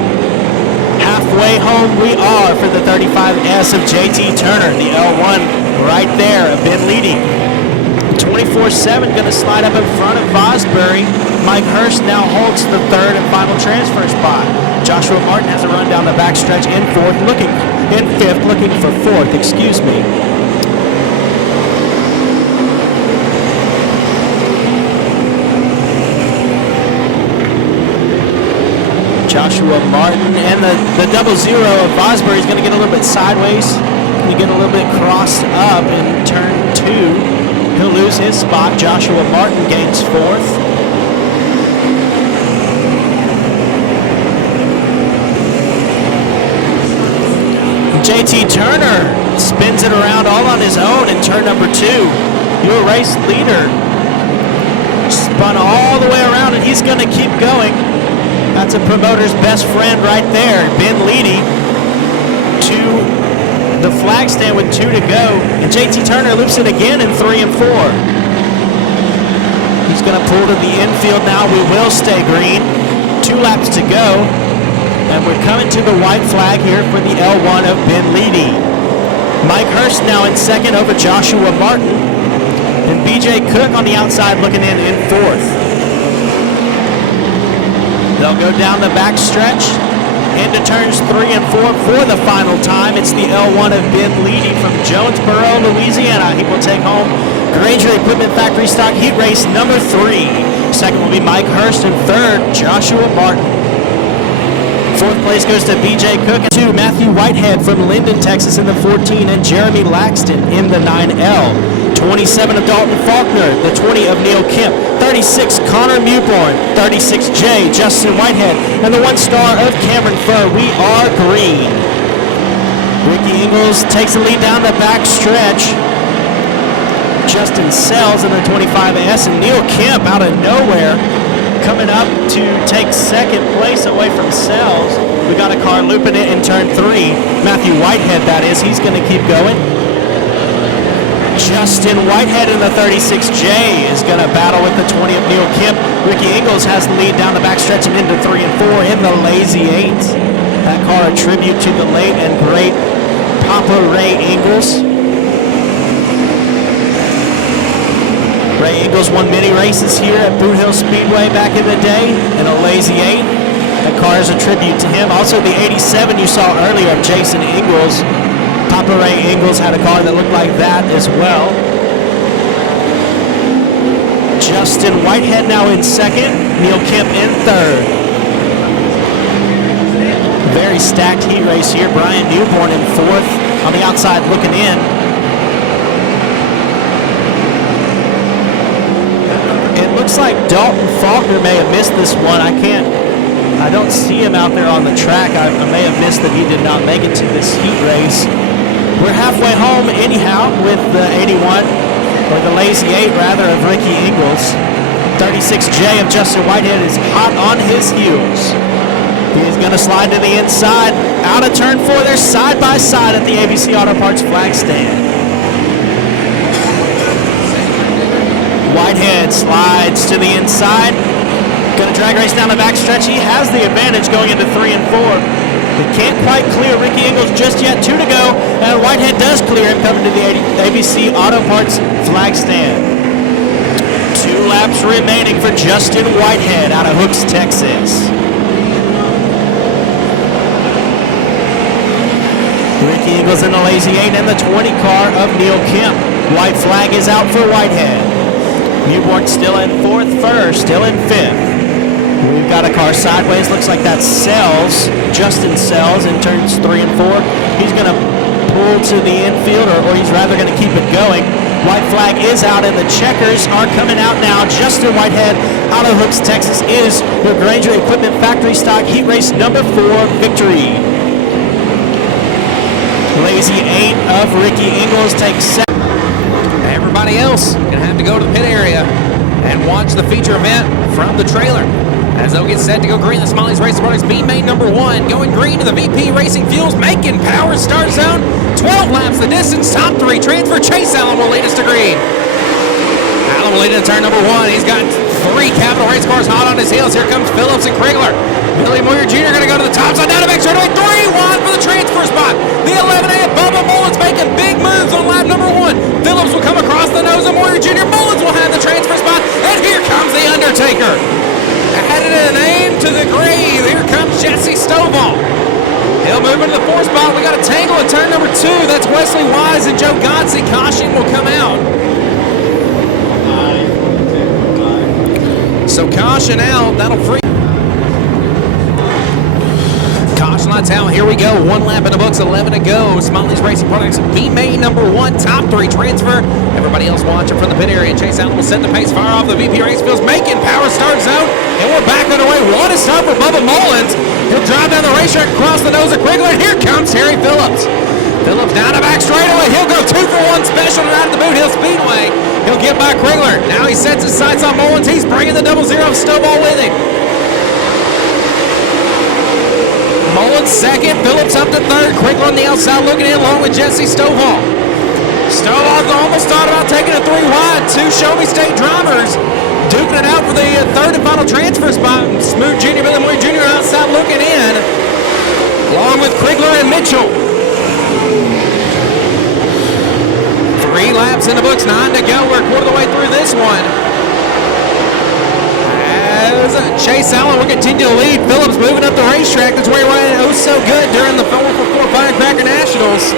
Halfway home we are for the 35S of JT Turner. The L1 right there of Ben Leedy. 24-7 going to slide up in front of Vosbury. Mike Hurst now holds the third and final transfer spot. Joshua Martin has a run down the backstretch in fifth, looking for fourth, excuse me. Joshua Martin and the 00 of Vosbury is going to get a little bit sideways. Going to get a little bit crossed up in turn 2. He'll lose his spot. Joshua Martin gains fourth. JT Turner spins it around all on his own in turn number 2. Your race leader spun all the way around, and he's going to keep going. That's a promoter's best friend right there, Ben Leedy, to the flag stand with 2 to go. And JT Turner loops it again in 3 and 4. He's going to pull to the infield now. We will stay green. 2 laps to go. And we're coming to the white flag here for the L1 of Ben Leedy. Mike Hurst now in second over Joshua Martin. And BJ Cook on the outside looking in fourth. They'll go down the back stretch. into turns 3 and 4 for the final time. It's the L1 of Ben Leedy from Jonesboro, Louisiana. He will take home Granger Equipment Factory Stock Heat Race number 3. Second will be Mike Hurst, and third, Joshua Martin. Fourth place goes to B.J. Cook, and 2, Matthew Whitehead from Linden, Texas in the 14, and Jeremy Laxton in the 9L. 27 of Dalton Faulkner, the 20 of Neil Kemp, 36 Connor Mewborn, 36J Justin Whitehead, and the 1 star of Cameron Furr. We are green. Ricky Ingles takes the lead down the back stretch. Justin Sells in the 25S, and Neil Kemp out of nowhere coming up to take second place away from Sells. We got a car looping it in turn 3. Matthew Whitehead, that is. He's going to keep going. Justin Whitehead in the 36J is going to battle with the 20 of Neil Kemp. Ricky Ingles has the lead down the backstretch and into 3 and 4 in the Lazy 8. That car a tribute to the late and great Papa Ray Ingles. Ray Ingles won many races here at Boothill Speedway back in the day in a Lazy 8. That car is a tribute to him. Also, the 87 you saw earlier of Jason Ingles. Papa Ray Ingles had a car that looked like that as well. Justin Whitehead now in second. Neil Kemp in third. Very stacked heat race here. Brian Newborn in fourth on the outside looking in. It looks like Dalton Faulkner may have missed this one. I don't see him out there on the track. I may have missed that he did not make it to this heat race. We're halfway home anyhow with the 81, or the Lazy 8 rather, of Ricky Ingles. 36J of Justin Whitehead is hot on his heels. He is going to slide to the inside. Out of turn 4, they're side by side at the ABC Auto Parts flag stand. Whitehead slides to the inside. Going to drag race down the back stretch. He has the advantage going into 3 and 4. He can't quite clear Ricky Ingles just yet. 2 to go. And Whitehead does clear him coming to the ABC Auto Parts flag stand. 2 laps remaining for Justin Whitehead out of Hooks, Texas. Ricky Ingles in the Lazy 8 and the 20 car of Neil Kemp. White flag is out for Whitehead. Newborn still in 4th, Furr still in 5th. We've got a car sideways. Looks like that Sells. Justin Sells in turns 3 and 4. He's going to pull to the infield, or he's rather going to keep it going. White flag is out, and the checkers are coming out now. Justin Whitehead out of Hooks, Texas, is your Granger Equipment Factory Stock Heat Race number 4 victory. Lazy 8 of Ricky Ingles takes second. Everybody else going to have to go to the pit area and watch the feature event from the trailer. As they'll get set to go green, the Smiley's Racing Products B-Main number 1. Going green to the VP Racing Fuels, making power, start zone. 12 laps the distance, top 3 transfer. Chase Allen will lead us to green. Allen will lead into turn number 1. He's got 3 Capital Race cars hot on his heels. Here comes Phillips and Krigler. Billy Moyer Jr. going to go to the top side, down to back straightaway. 3 wide for the transfer spot. The 11A of Bubba Mullins making big moves on lap number 1. Phillips will come across the nose of Moyer Jr. Mullins will have the transfer spot. And here comes the Undertaker. Added a name to the grave. Here comes Jesse Stovall. He'll move into the 4th spot. We got a tangle at turn number 2. That's Wesley Wise and Joe Godsey. Caution will come out. So caution out. That'll free. Caution lights out. Here we go. 1 lap in the books. 11 to go. Smiley's Racing Products B-Main number 1. Top 3 transfer. Everybody else watching from the pit area. Chase Allen will set the pace. Fire off the VP Race Fields. Making power start zone. And we're back underway. What a stop for Bubba Mullins. He'll drive down the racetrack across the nose of Krigler. And here comes Terry Phillips. Phillips down the back straightaway. He'll go 2 for 1 special tonight at the Boothill Speedway. He'll get by Krigler. Now he sets his sights on Mullins. He's bringing the 00 of Stovall with him. Mullins second. Phillips up to 3rd. Krigler on the outside looking in along with Jesse Stovall. Stovall's almost thought about taking a 3 wide. 2 Show Me State drivers duking it out for the 3rd and final transfer spot. Smooth Jr. Billy Moyer Jr. outside looking in, along with Krigler and Mitchell. 3 laps in the books, 9 to go. We're a quarter of the way through this one. As goes. Chase Allen will continue to lead. Phillips moving up the racetrack. That's where he ran oh so good during the 4x4 Firecracker Nationals.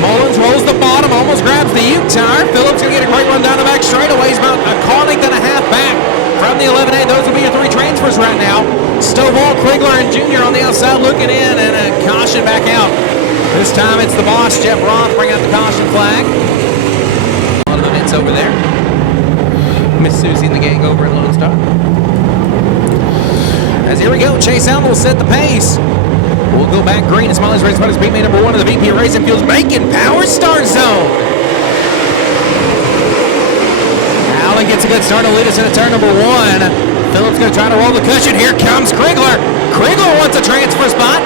Mullins rolls the bottom, almost grabs the Ute tire. Phillips going to get a great run down the back straightaway. He's about a car length and a half back from the 11A. Those will be your three transfers right now. Stovall, Krigler, and Jr. on the outside looking in, and a caution back out. This time it's the boss, Jeff Roth, bring out the caution flag. A lot of events over there. Miss Susie and the gang over at Lone Star. As here we go, Chase Allen will set the pace. We'll go back green. Smiley's Race Partners beat me number 1 of the VP Racing Fuels Macon Power Start Zone. Allen gets a good start to lead us into turn number 1. Phillips going to try to roll the cushion. Here comes Krigler. Krigler wants a transfer spot.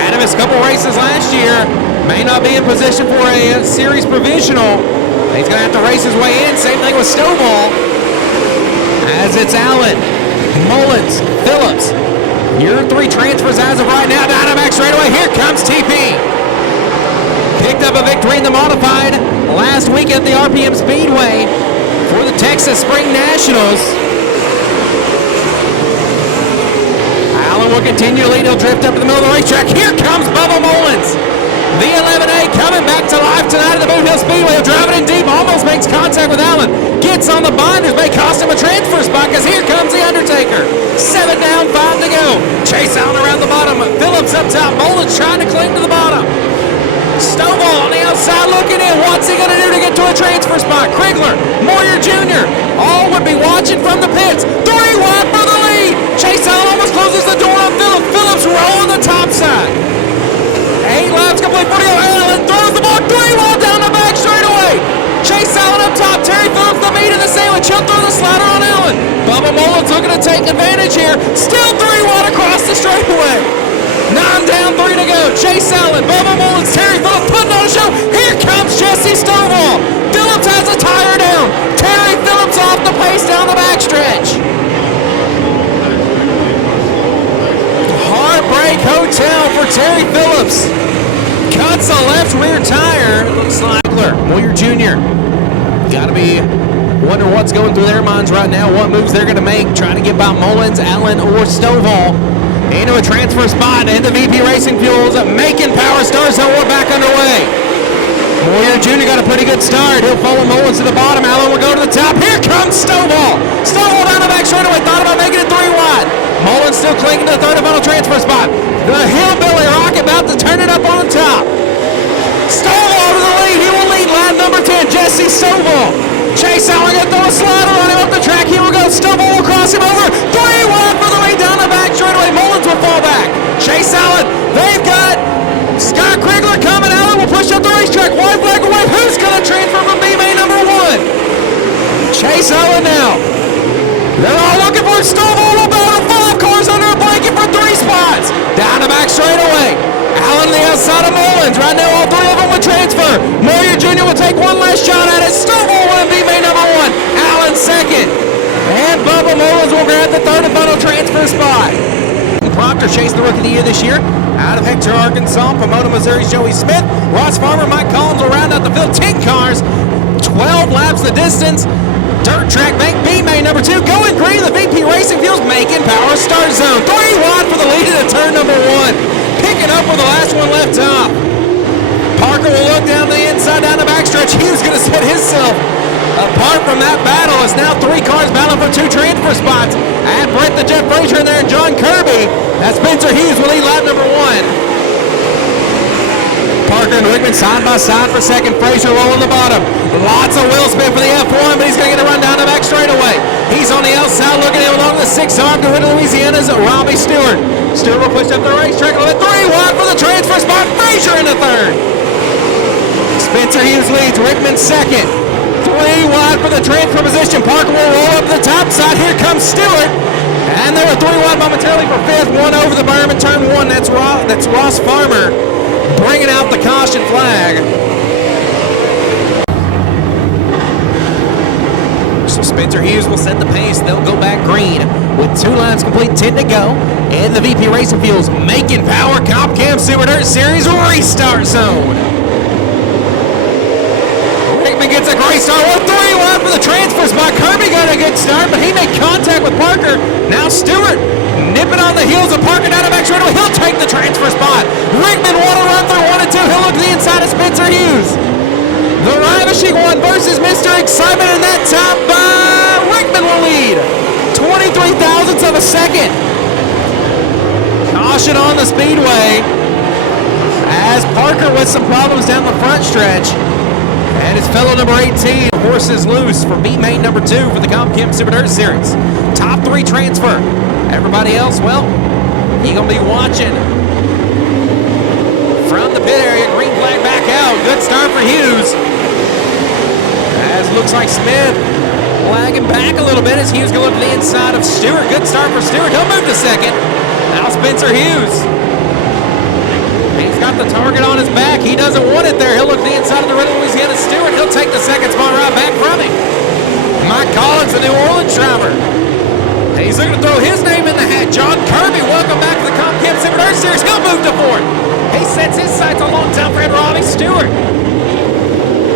Had him his couple races last year. May not be in position for a series provisional. He's going to have to race his way in. Same thing with Stovall. As it's Allen, Mullins, Phillips. Your three transfers as of right now. Down the back straightaway. Here comes TP. Picked up a victory in the modified last week at the RPM Speedway for the Texas Spring Nationals. Allen will continue to lead. He'll drift up to the middle of the racetrack. Here comes Bubba Mullins. The 11A coming back to life tonight at the Boothill Speedway. He'll drive it in deep. Almost makes contact with Allen. Gets on the binders. May cost him a transfer spot because here comes the Undertaker. 7 down, 5 to go. Chase Allen around the bottom. Phillips up top. Mullins trying to cling to the bottom. Stovall on the outside looking in. What's he going to do to get to a transfer spot? Krigler, Moyer Jr. all would be watching from the pits. 3 wide for the lead. Chase Allen almost closes the door on Phillips. Phillips rolling the top side. 8 laps complete. 40 Allen throws the ball 3 wide down the back straightaway. Chase Allen up top. Terry Phillips the meat of the sandwich. He'll throw the slider on Allen. Bubba Mullins looking to take advantage here. Still 3 wide across the straightaway. 9 down, 3 to go. Chase Allen, Bubba Mullins, Terry Phillips putting on a show. Here comes Jesse Stovall. Phillips has a tire down. Terry Phillips off the pace down the backstretch. Heartbreak Hotel for Terry Phillips. Cuts the left rear tire. Looks like Moyer Jr. Got to be wondering what's going through their minds right now. What moves they're going to make. Trying to get by Mullins, Allen, or Stovall into a transfer spot into VP Racing Fuels. Macon Power Start Zone. We're back underway. Moyer Jr. got a pretty good start. He'll follow Mullins to the bottom. Allen will go to the top. Here comes Stovall. Stovall down the back straightaway. Thought about making it 3 wide. Mullins still clinging to the third and final transfer spot. The Hillbilly Rocket about to turn it up on top. Stovall to the lead. He will lead line number 10. Jesse Stovall. Chase Allen going to throw a slider on him up the track. He will go. Stovall will cross him over. 3 wide for the lead down the back straightaway. Mullins will fall back. Chase Allen. They've got Scott Krigler coming. Allen will push up the racetrack. White flag away. Who's going to transfer from B-Main number 1? Chase Allen now. They're all looking for Stovall. About 5 cars under a blanket for 3 spots. Down the back straightaway. Allen on the outside of Mullins. Right now, all 3 of them will transfer. Moyer Jr. will take one last shot at it. Stovall will be made number 1. Allen second. And Bubba Mullins will grab the third and final transfer spot. Proctor chased the Rookie of the Year this year. Out of Hector, Arkansas. Pomona, Missouri's Joey Smith. Ross Farmer, Mike Collins will round out the field. 10 cars. 12 laps the distance. Dirt track bank B-Main number 2. Going green, the VP Racing Fuels Macon Power Start Zone. 3 wide for the lead into turn number 1. Picking up with the last one left top. Parker will look down the inside, down the backstretch. He was going to set himself apart from that battle. It's now 3 cars battling for 2 transfer spots. Add Brett the Jet Frazier in there and John Kirby. That's Spencer Hughes will lead lap number 1. Parker and Rickman side by side for second. Frazier rolling the bottom. Lots of wheel spin for the F1, but he's going to get a run down the back straightaway. He's on the outside looking in along the 6 arm to win Louisiana's Robbie Stewart. Stewart will push up the racetrack a little bit. 3 wide for the transfer spot. Frazier in the third. Spencer Hughes leads. Rickman second. 3 wide for the transfer position. Parker will roll up the top side. Here comes Stewart. And they were 3 wide momentarily for 5th. 1 over the berm in turn 1. That's Ross Farmer bringing out the caution flag. So Spencer Hughes will set the pace. They'll go back green with 2 laps complete, 10 to go. And the VP Racing Fuels Macon Power Comp Cam Super Dirt Series Restart Zone. Rick McGee gets a great start. 1-3 left for the transfer spot. Kirby got a good start, but he made contact with Parker. Now Stewart nipping on the heels of Parker down the back straight away. He'll take the transfer spot. Rickman want to run through 1 and 2. He'll look to the inside of Spencer Hughes. The Ravishing One versus Mr. Excitement, and that time Rickman will lead. 23 thousandths of a second. Caution on the speedway as Parker with some problems down the front stretch. And his fellow number 18, horses loose for B main number 2 for the Comp Chem Super Dirt Series. Top 3 transfer. Everybody else, well, you're going to be watching from the pit area. Green flag back out. Good start for Hughes. As looks like Smith lagging back a little bit as Hughes going to the inside of Stewart. Good start for Stewart. He'll move to second. Now Spencer Hughes. He's got the target on his back. He doesn't want it there. He'll look to the inside of the Red Louisiana Stewart. He'll take the second spot right back from him. Mike Collins, the New Orleans driver. He's looking to throw his name in the hat. John Kirby, welcome back to the Comp Chem Super Dirt Series. He'll move to 4th. He sets his sights on long-time friend Robbie Stewart.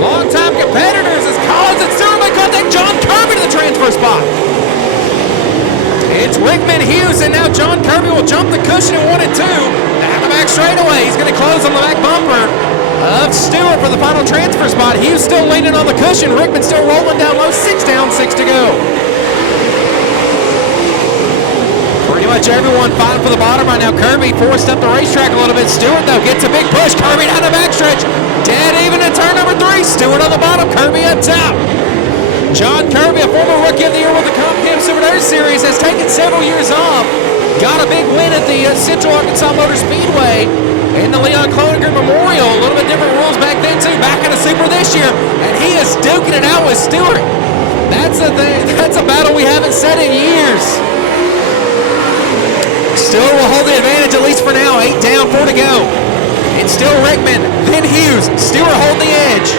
Long-time competitors as Collins and Stewart make contact. John Kirby to the transfer spot. It's Rickman, Hughes, and now John Kirby will jump the cushion in 1 and 2. Down the back straightaway. He's going to close on the back bumper of Stewart for the final transfer spot. Hughes still leaning on the cushion. Rickman still rolling down low. 6 down, 6 to go. Pretty much everyone fighting for the bottom right now. Kirby forced up the racetrack a little bit. Stewart, though, gets a big push. Kirby down the backstretch. Dead even in turn number 3. Stewart on the bottom. Kirby up top. John Kirby, a former Rookie of the Year with the Comp Chem Super Dirt Series, has taken several years off. Got a big win at the Central Arkansas Motor Speedway in the Leon Cloninger Memorial. A little bit different rules back then, too. Back in the Super this year. And he is duking it out with Stewart. That's a thing. That's a battle we haven't seen in years. Stewart will hold the advantage, at least for now. 8 down, 4 to go. It's still Rickman, then Hughes. Stewart holding the edge.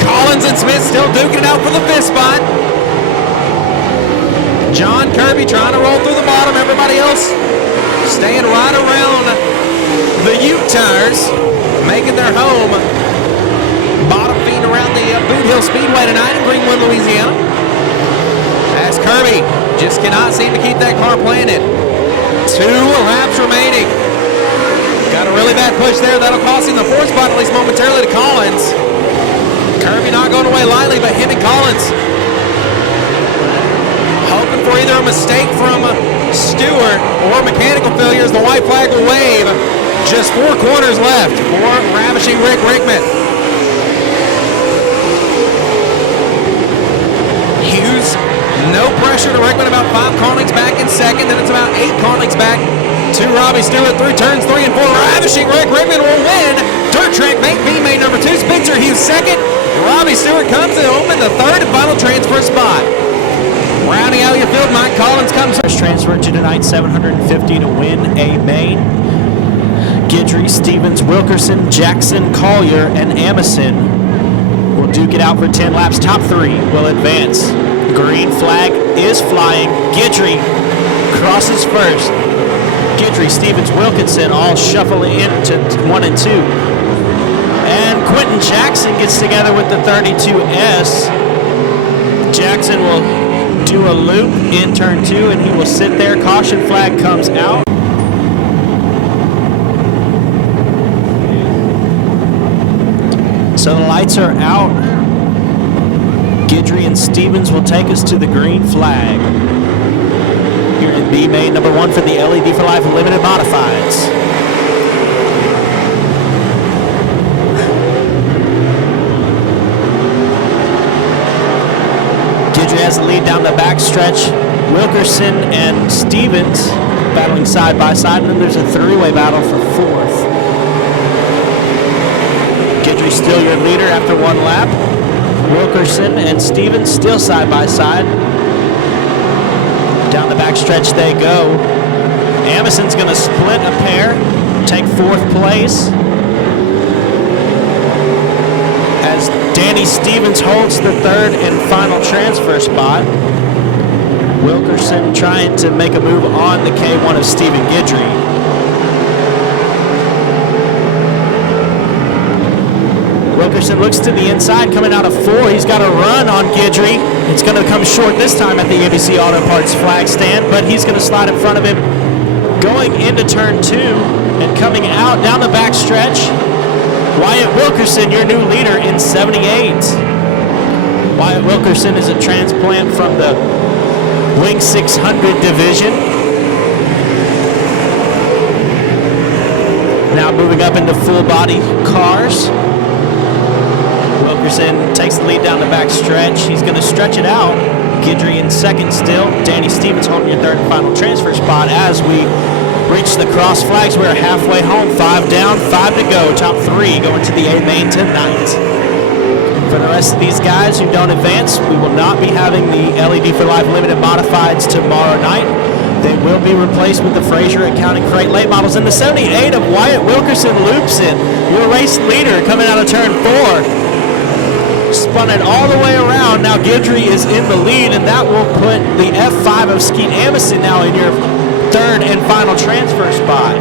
Collins and Smith still duking it out for the 5th spot. John Kirby trying to roll through the bottom. Everybody else staying right around the Ute tires, making their home bottom feeding around the Boothill Speedway tonight in Greenwood, Louisiana. As Kirby just cannot seem to keep that car planted. 2 laps remaining. Got a really bad push there. That'll cost him the 4th spot, at least momentarily, to Collins. Kirby not going away lightly, but him and Collins hoping for either a mistake from Stewart or mechanical failure as the white flag will wave. Just 4 corners left for Ravishing Rick Rickman. Hughes, no pressure to Rickman, about 5 car lengths back in second. Then it's about 8 car lengths back to Robbie Stewart. 3 turns, 3 and 4. Ravishing Rick Rickman will win. Dirt track B main number 2. Spencer Hughes second. Robbie Stewart comes to open the 3rd and final transfer spot. Rounding out your field, Mike Collins comes. First transfer to tonight, $750 to win a main. Guidry, Stevens, Wilkerson, Jackson, Collier, and Amison will duke it out for 10 laps. Top 3 will advance. Green flag is flying. Guidry crosses first. Guidry, Stevens, Wilkinson all shuffle into 1 and 2. And Quentin Jackson gets together with the 32S. Jackson will do a loop in turn 2, and he will sit there. Caution flag comes out. So the lights are out. Guidry and Stevens will take us to the green flag. Here in B main number 1 for the LED for Life Limited Modifieds. Guidry has the lead down the back stretch. Wilkerson and Stevens battling side by side, and then there's a 3-way battle for 4th. Guidry still your leader after 1 lap. Wilkerson and Stevens still side by side. Down the back stretch they go. Amison's going to split a pair, take 4th place. As Danny Stevens holds the 3rd and final transfer spot. Wilkerson trying to make a move on the K1 of Stephen Guidry. Wilkerson looks to the inside, coming out of 4. He's got a run on Guidry. It's going to come short this time at the ABC Auto Parts flag stand, but he's going to slide in front of him going into turn 2 and coming out down the back stretch. Wyatt Wilkerson, your new leader in 78. Wyatt Wilkerson is a transplant from the Wing 600 division. Now moving up into full body cars. Wilkerson takes the lead down the back stretch. He's going to stretch it out. Guidry in second still. Danny Stevens holding your third and final transfer spot as we reach the cross flags. We're halfway home. 5 down, 5 to go. Top 3 going to the A main tonight. For the rest of these guys who don't advance, we will not be having the LED for Life Limited Modifieds tomorrow night. They will be replaced with the Frazier Accounting Crate late models. And the 78 of Wyatt Wilkerson loops it. Your race leader coming out of turn 4. Spun it all the way around. Now Guidry is in the lead, and that will put the F5 of Skeet Amison now in your third and final transfer spot.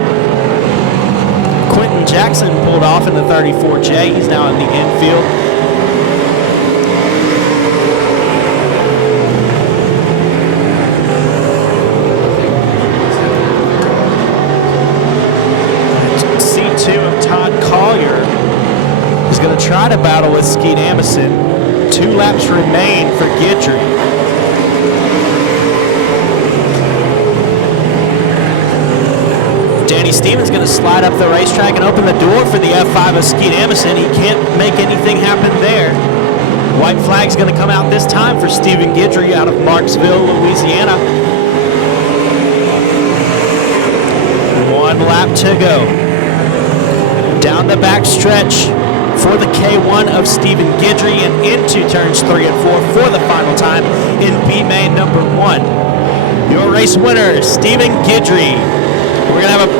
Quentin Jackson pulled off in the 34J. He's now in the infield. Going to try to battle with Skeet Amison. 2 laps remain for Guidry. Danny Stevens going to slide up the racetrack and open the door for the F5 of Skeet Amison. He can't make anything happen there. White flag's going to come out this time for Stephen Guidry out of Marksville, Louisiana. 1 lap to go. Down the back stretch for the K1 of Stephen Guidry and into turns 3 and 4 for the final time in B main number 1. Your race winner, Stephen Guidry. We're going to have a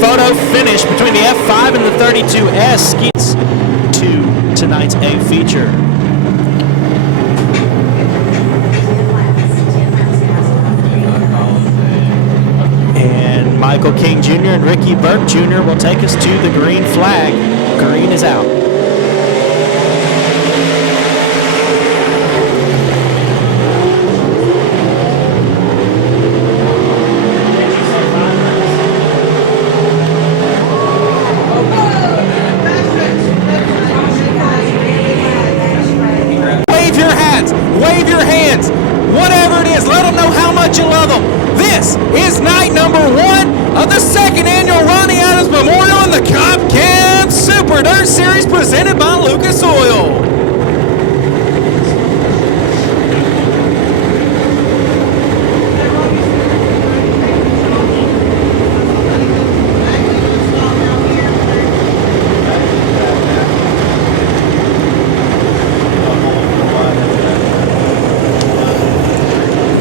photo finish between the F5 and the 32S Skeets to tonight's A feature. And Michael King Jr. and Ricky Burke Jr. will take us to the green flag. Green is out. Wave your hats, wave your hands, whatever it is, let them know how much you love them. This is night number 1 of the second annual Ronny Adams Memorial in the Cop Cam Super Dirt Series presented by Lucas Oil.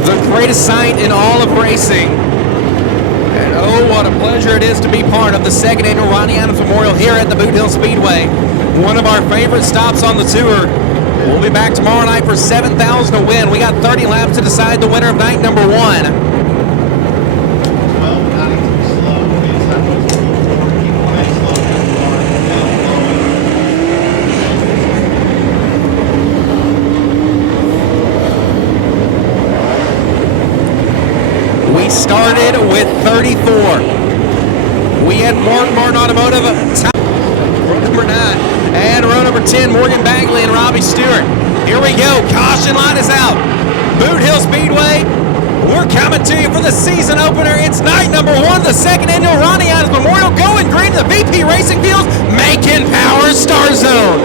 The greatest sight in all of racing. And oh, what a pleasure it is to be part of the second annual Ronny Adams Memorial here at the Boothill Speedway. One of our favorite stops on the tour. We'll be back tomorrow night for $7,000 to win. We got 30 laps to decide the winner of night number 1. We started with 34. We had Martin Automotive, row number 9, and row number 10, Morgan Bagley and Robbie Stewart. Here we go. Caution light is out. Boothill Speedway. We're coming to you for the season opener. It's night number 1, the second annual Ronny Adams Memorial. Going green to the VP Racing Fields, making power Star Zone.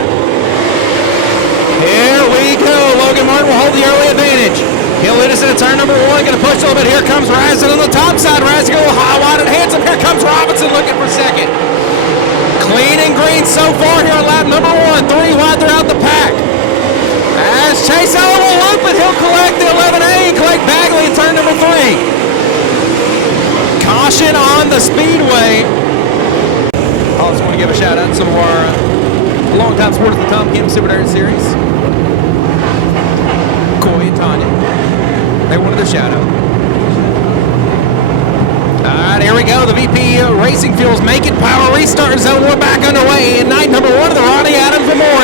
Here we go. Logan Martin will hold the early advantage. He'll lead us into turn number 1. Going to push a little bit. Here comes Razin on the top side. Razin go high, wide, and handsome. Here comes Robinson looking for second. Clean and green so far here on lap number 1. 3 wide throughout the pack. As Chase Allen will loop it, he'll collect the 11A and collect Bagley in turn number 3. Caution on the speedway. I just want to give a shout out to some of our longtime supporters of the Tom Kim Super Dirt Series. Coy and Tanya. They wanted their shout out. All right, here we go. The VP Racing Fuels making power restart zone. We're back underway in night number 1 of the Ronny Adams Memorial.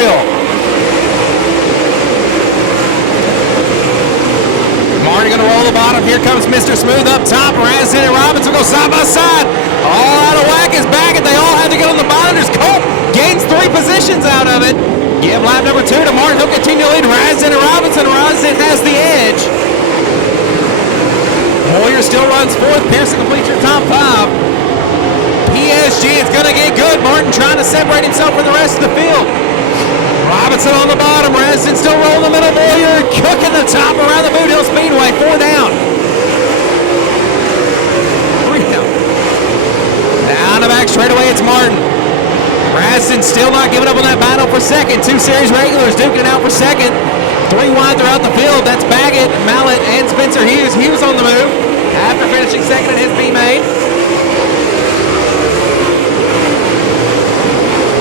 Here comes Mr. Smooth up top. Rastin and Robinson go side by side. All out of whack is Baggett. They all have to get on the monitors. Colt gains 3 positions out of it. Give lap number 2 to Martin. He'll continue to lead Rastin and Robinson. Robinson has the edge. Moyer still runs 4th. Pearson completes your top 5. PSG is going to get good. Martin trying to separate himself from the rest of the field. Robinson on the bottom. Rastin still rolling the middle. Moyer cooking the top around the Boothill Speedway. 4 down. 3 down. Down the back straightaway, it's Martin. Rastin still not giving up on that battle for second. 2 series regulars duking it out for second. 3 wide throughout the field. That's Baggett, Mallet, and Spencer Hughes. Hughes on the move after finishing second in his B main.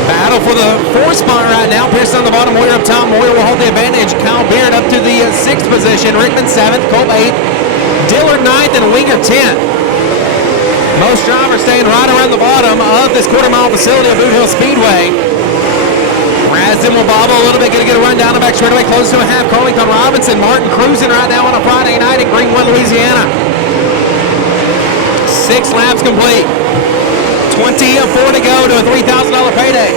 Battle for the 4th spot right now. Pearson on the bottom, Moyer up top. Moyer will hold the advantage. Kyle Beard up to the 6th position. Rickman 7th, Colt 8th, Dillard 9th, and Winger 10th. Most drivers staying right around the bottom of this quarter-mile facility of Boothill Speedway. Rastin will bobble a little bit, going to get a run down the back straightaway, close to a half. Carlington Robinson, Martin cruising right now on a Friday night in Greenwood, Louisiana. 6 laps complete. 24 to go to a $3,000 payday.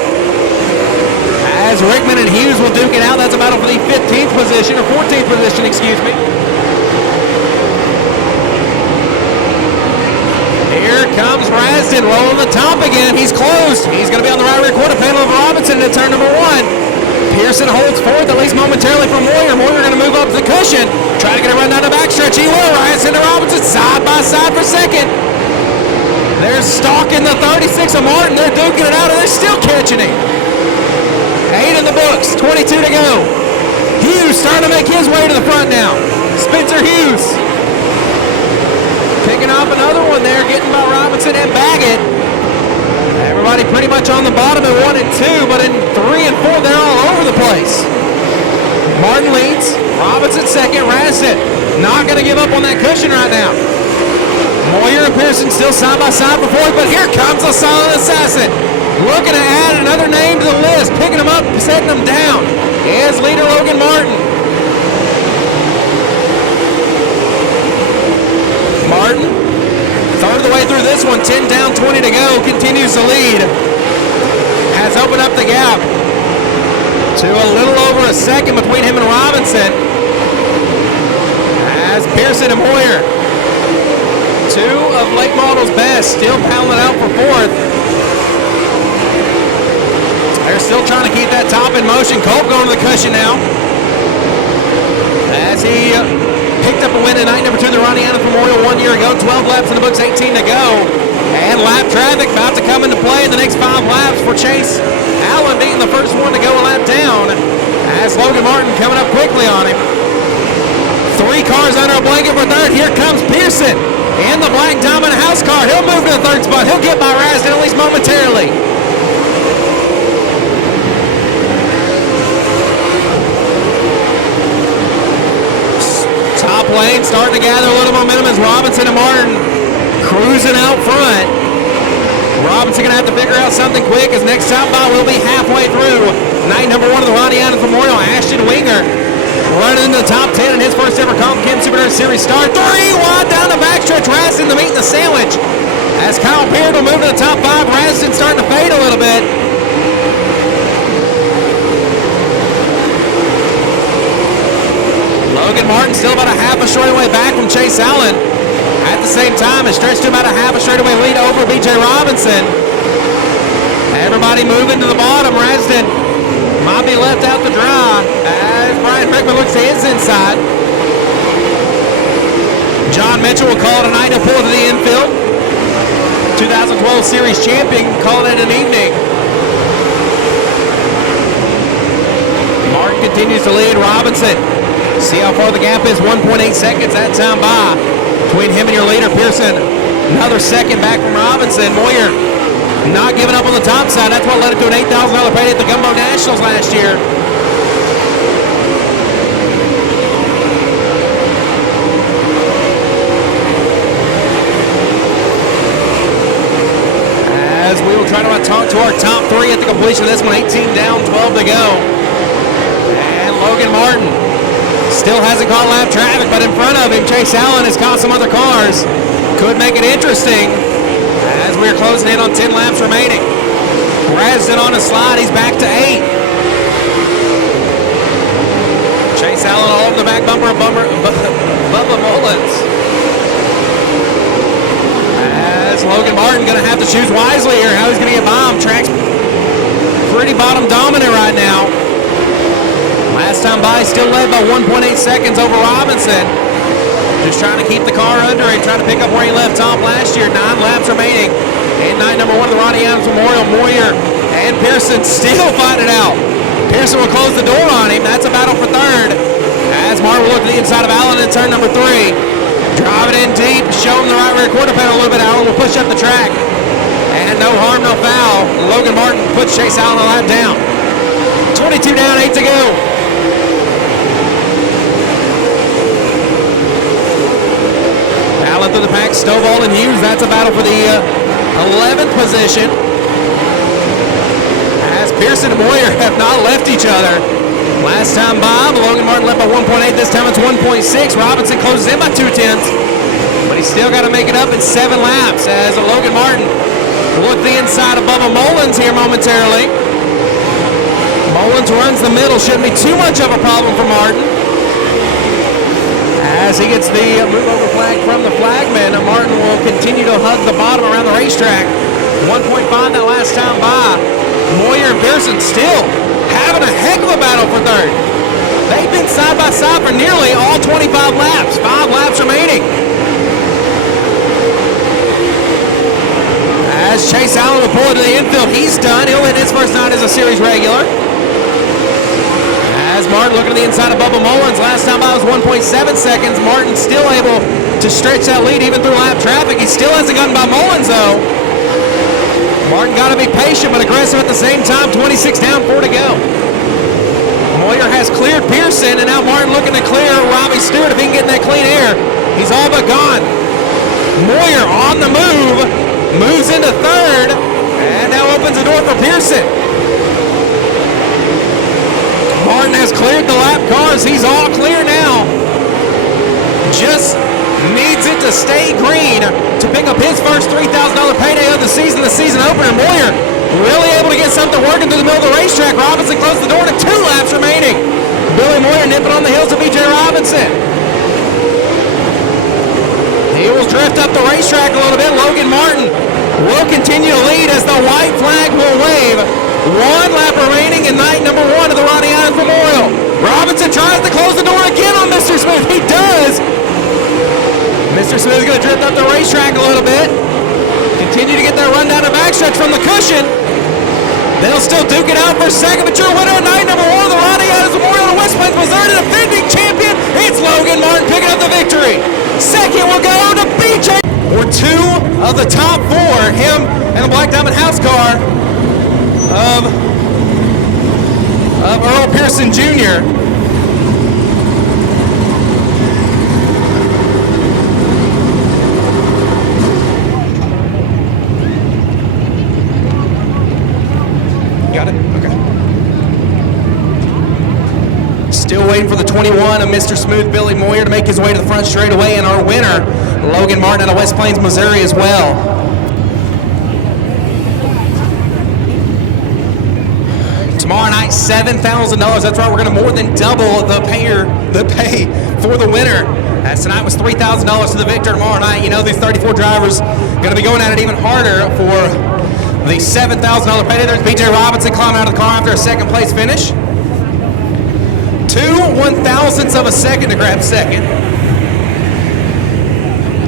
As Rickman and Hughes will duke it out, that's a battle for the 15th position, or 14th position, excuse me. Here comes Rastin rolling the top again. He's closed. He's going to be on the right rear quarter panel of Robinson into turn number 1. Pearson holds 4th, at least momentarily, from Moyer. Moyer going to move up the cushion. Try to get a run down the backstretch. He will. Rastin and Robinson side by side for second. They're stalking the 36 of Martin. They're duking it out, and they're still catching him. 8 in the books, 22 to go. Hughes starting to make his way to the front now. Spencer Hughes picking up another one there, getting by Robinson and Baggett. Everybody pretty much on the bottom in 1 and 2, but in 3 and 4, they're all over the place. Martin leads, Robinson second, Rastin not going to give up on that cushion right now. Moyer and Pearson still side by side for 4th, but here comes a silent assassin. Looking to add another name to the list, picking them up, setting them down, is leader Logan Martin. Martin, third of the way through this one, 10 down, 20 to go, continues to lead. Has opened up the gap to a little over a second between him and Robinson. As Pearson and Moyer, 2 of late model's best, still pounding out for 4th. They're still trying to keep that top in motion. Colt going to the cushion now. As he picked up a win in night number 2 of the Ronny Adams Memorial 1 year ago. 12 laps in the books, 18 to go. And lap traffic about to come into play in the next 5 laps for Chase Allen being the first one to go a lap down. As Logan Martin coming up quickly on him. 3 cars under a blanket for 3rd. Here comes Pearson in the black diamond house car. He'll move to the 3rd spot. He'll get by Rastin at least momentarily. Top lane starting to gather a little momentum as Robinson and Martin cruising out front. Robinson going to have to figure out something quick as next time by will be halfway through night number 1 of the Ronny Adams Memorial. Ashton Winger running into the top 10 in his first ever Comp-Chem Super Nerd Series start. 3 wide down the backstretch. Rastin the meat in the sandwich. As Kyle Beard will move to the top 5. Rastin starting to fade a little bit. Logan Martin still about a half a straightaway back from Chase Allen. At the same time, it stretched to about a half a straightaway lead over B.J. Robinson. Everybody moving to the bottom. Rastin might be left out to dry as Brian Rickman looks to his inside. John Mitchell will call it a night and pull to the infield. 2012 Series champion calling it an evening. Martin continues to lead Robinson. See how far the gap is, 1.8 seconds that time by between him and your leader, Pearson. Another second back from Robinson. Moyer not giving up on the top side. That's what led him to an $8,000 payday at the Gumbo Nationals last year. As we will try to talk to our top 3 at the completion of this one. 18 down, 12 to go. And Logan Martin Still hasn't caught lap traffic, but in front of him, Chase Allen has caught some other cars. Could make it interesting as we're closing in on 10 laps remaining. Rasden on a slide, he's back to 8. Chase Allen all over the back bumper of Bubba Mullins. As Logan Martin going to have to choose wisely here how he's going to get by him. Track's pretty bottom dominant right now. Last time by, still led by 1.8 seconds over Robinson. Just trying to keep the car under and trying to pick up where he left off last year. 9 laps remaining in night number 1 of the Ronny Adams Memorial. Moyer and Pearson still fighting it out. Pearson will close the door on him. That's a battle for third. As Martin will look to the inside of Allen in turn number 3. Driving in deep, show him the right rear quarter panel a little bit. Allen will push up the track. And no harm, no foul. Logan Martin puts Chase Allen a lap down. 22 down, 8 to go. Allen through the pack, Stovall and Hughes. That's a battle for the 11th position. As Pearson and Moyer have not left each other. Last time by, Logan Martin left by 1.8. This time it's 1.6. Robinson closes in by 2/10. But he's still got to make it up in 7 laps as Logan Martin will look the inside of Bubba Mullins here momentarily. Mullins runs the middle. Shouldn't be too much of a problem for Martin. As he gets the move over flag from the flagman, Martin will continue to hug the bottom around the racetrack. 1.5 that last time by. Moyer and Pearson still having a heck of a battle for third. They've been side by side for nearly all 25 laps. 5 laps remaining. As Chase Allen will pull it to the infield, he's done. He'll win his first night as a series regular. As Martin looking to the inside of Bubba Mullins. Last time by was 1.7 seconds. Martin still able to stretch that lead even through lap traffic. He still hasn't gotten by Mullins though. Martin got to be patient but aggressive at the same time. 26 down, 4 to go. Moyer has cleared Pearson, and now Martin looking to clear Robbie Stewart if he can get in that clean air. He's all but gone. Moyer on the move, moves into third, and now opens the door for Pearson. Martin has cleared the lap cars. He's all clear now. Just needs it to stay green to pick up his first $3,000 payday of the season opener. Moyer really able to get something working through the middle of the racetrack. Robinson closed the door to 2 laps remaining. Billy Moyer nipping on the heels of B.J. Robinson. He will drift up the racetrack a little bit. Logan Martin will continue to lead as the white flag will wave. 1 lap remaining in night number 1 of the Ronny Adams Memorial. Robinson tries to close the door again on Mr. Smith. He does. Mr. Smith is going to drift up the racetrack a little bit. Continue to get that run down the backstretch from the cushion. They'll still duke it out for second, but your winner of night number 1 of the Ronny Adams Memorial in West Plains, Missouri, the defending champion. It's Logan Martin picking up the victory. Second will go to BJ. Or 2 of the top 4, him and the Black Diamond House car of Earl Pearson Jr. Got it? Okay. Still waiting for the 21 of Mr. Smooth Billy Moyer to make his way to the front straightaway, and our winner, Logan Martin out of West Plains, Missouri as well. Tomorrow night, $7,000. That's right, we're going to more than double the pay for the winner. As tonight was $3,000 to the victor. Tomorrow night, you know, these 34 drivers going to be going at it even harder for the $7,000 payday. There's B.J. Robinson climbing out of the car after a second place finish. 2 1,000ths of a second to grab second.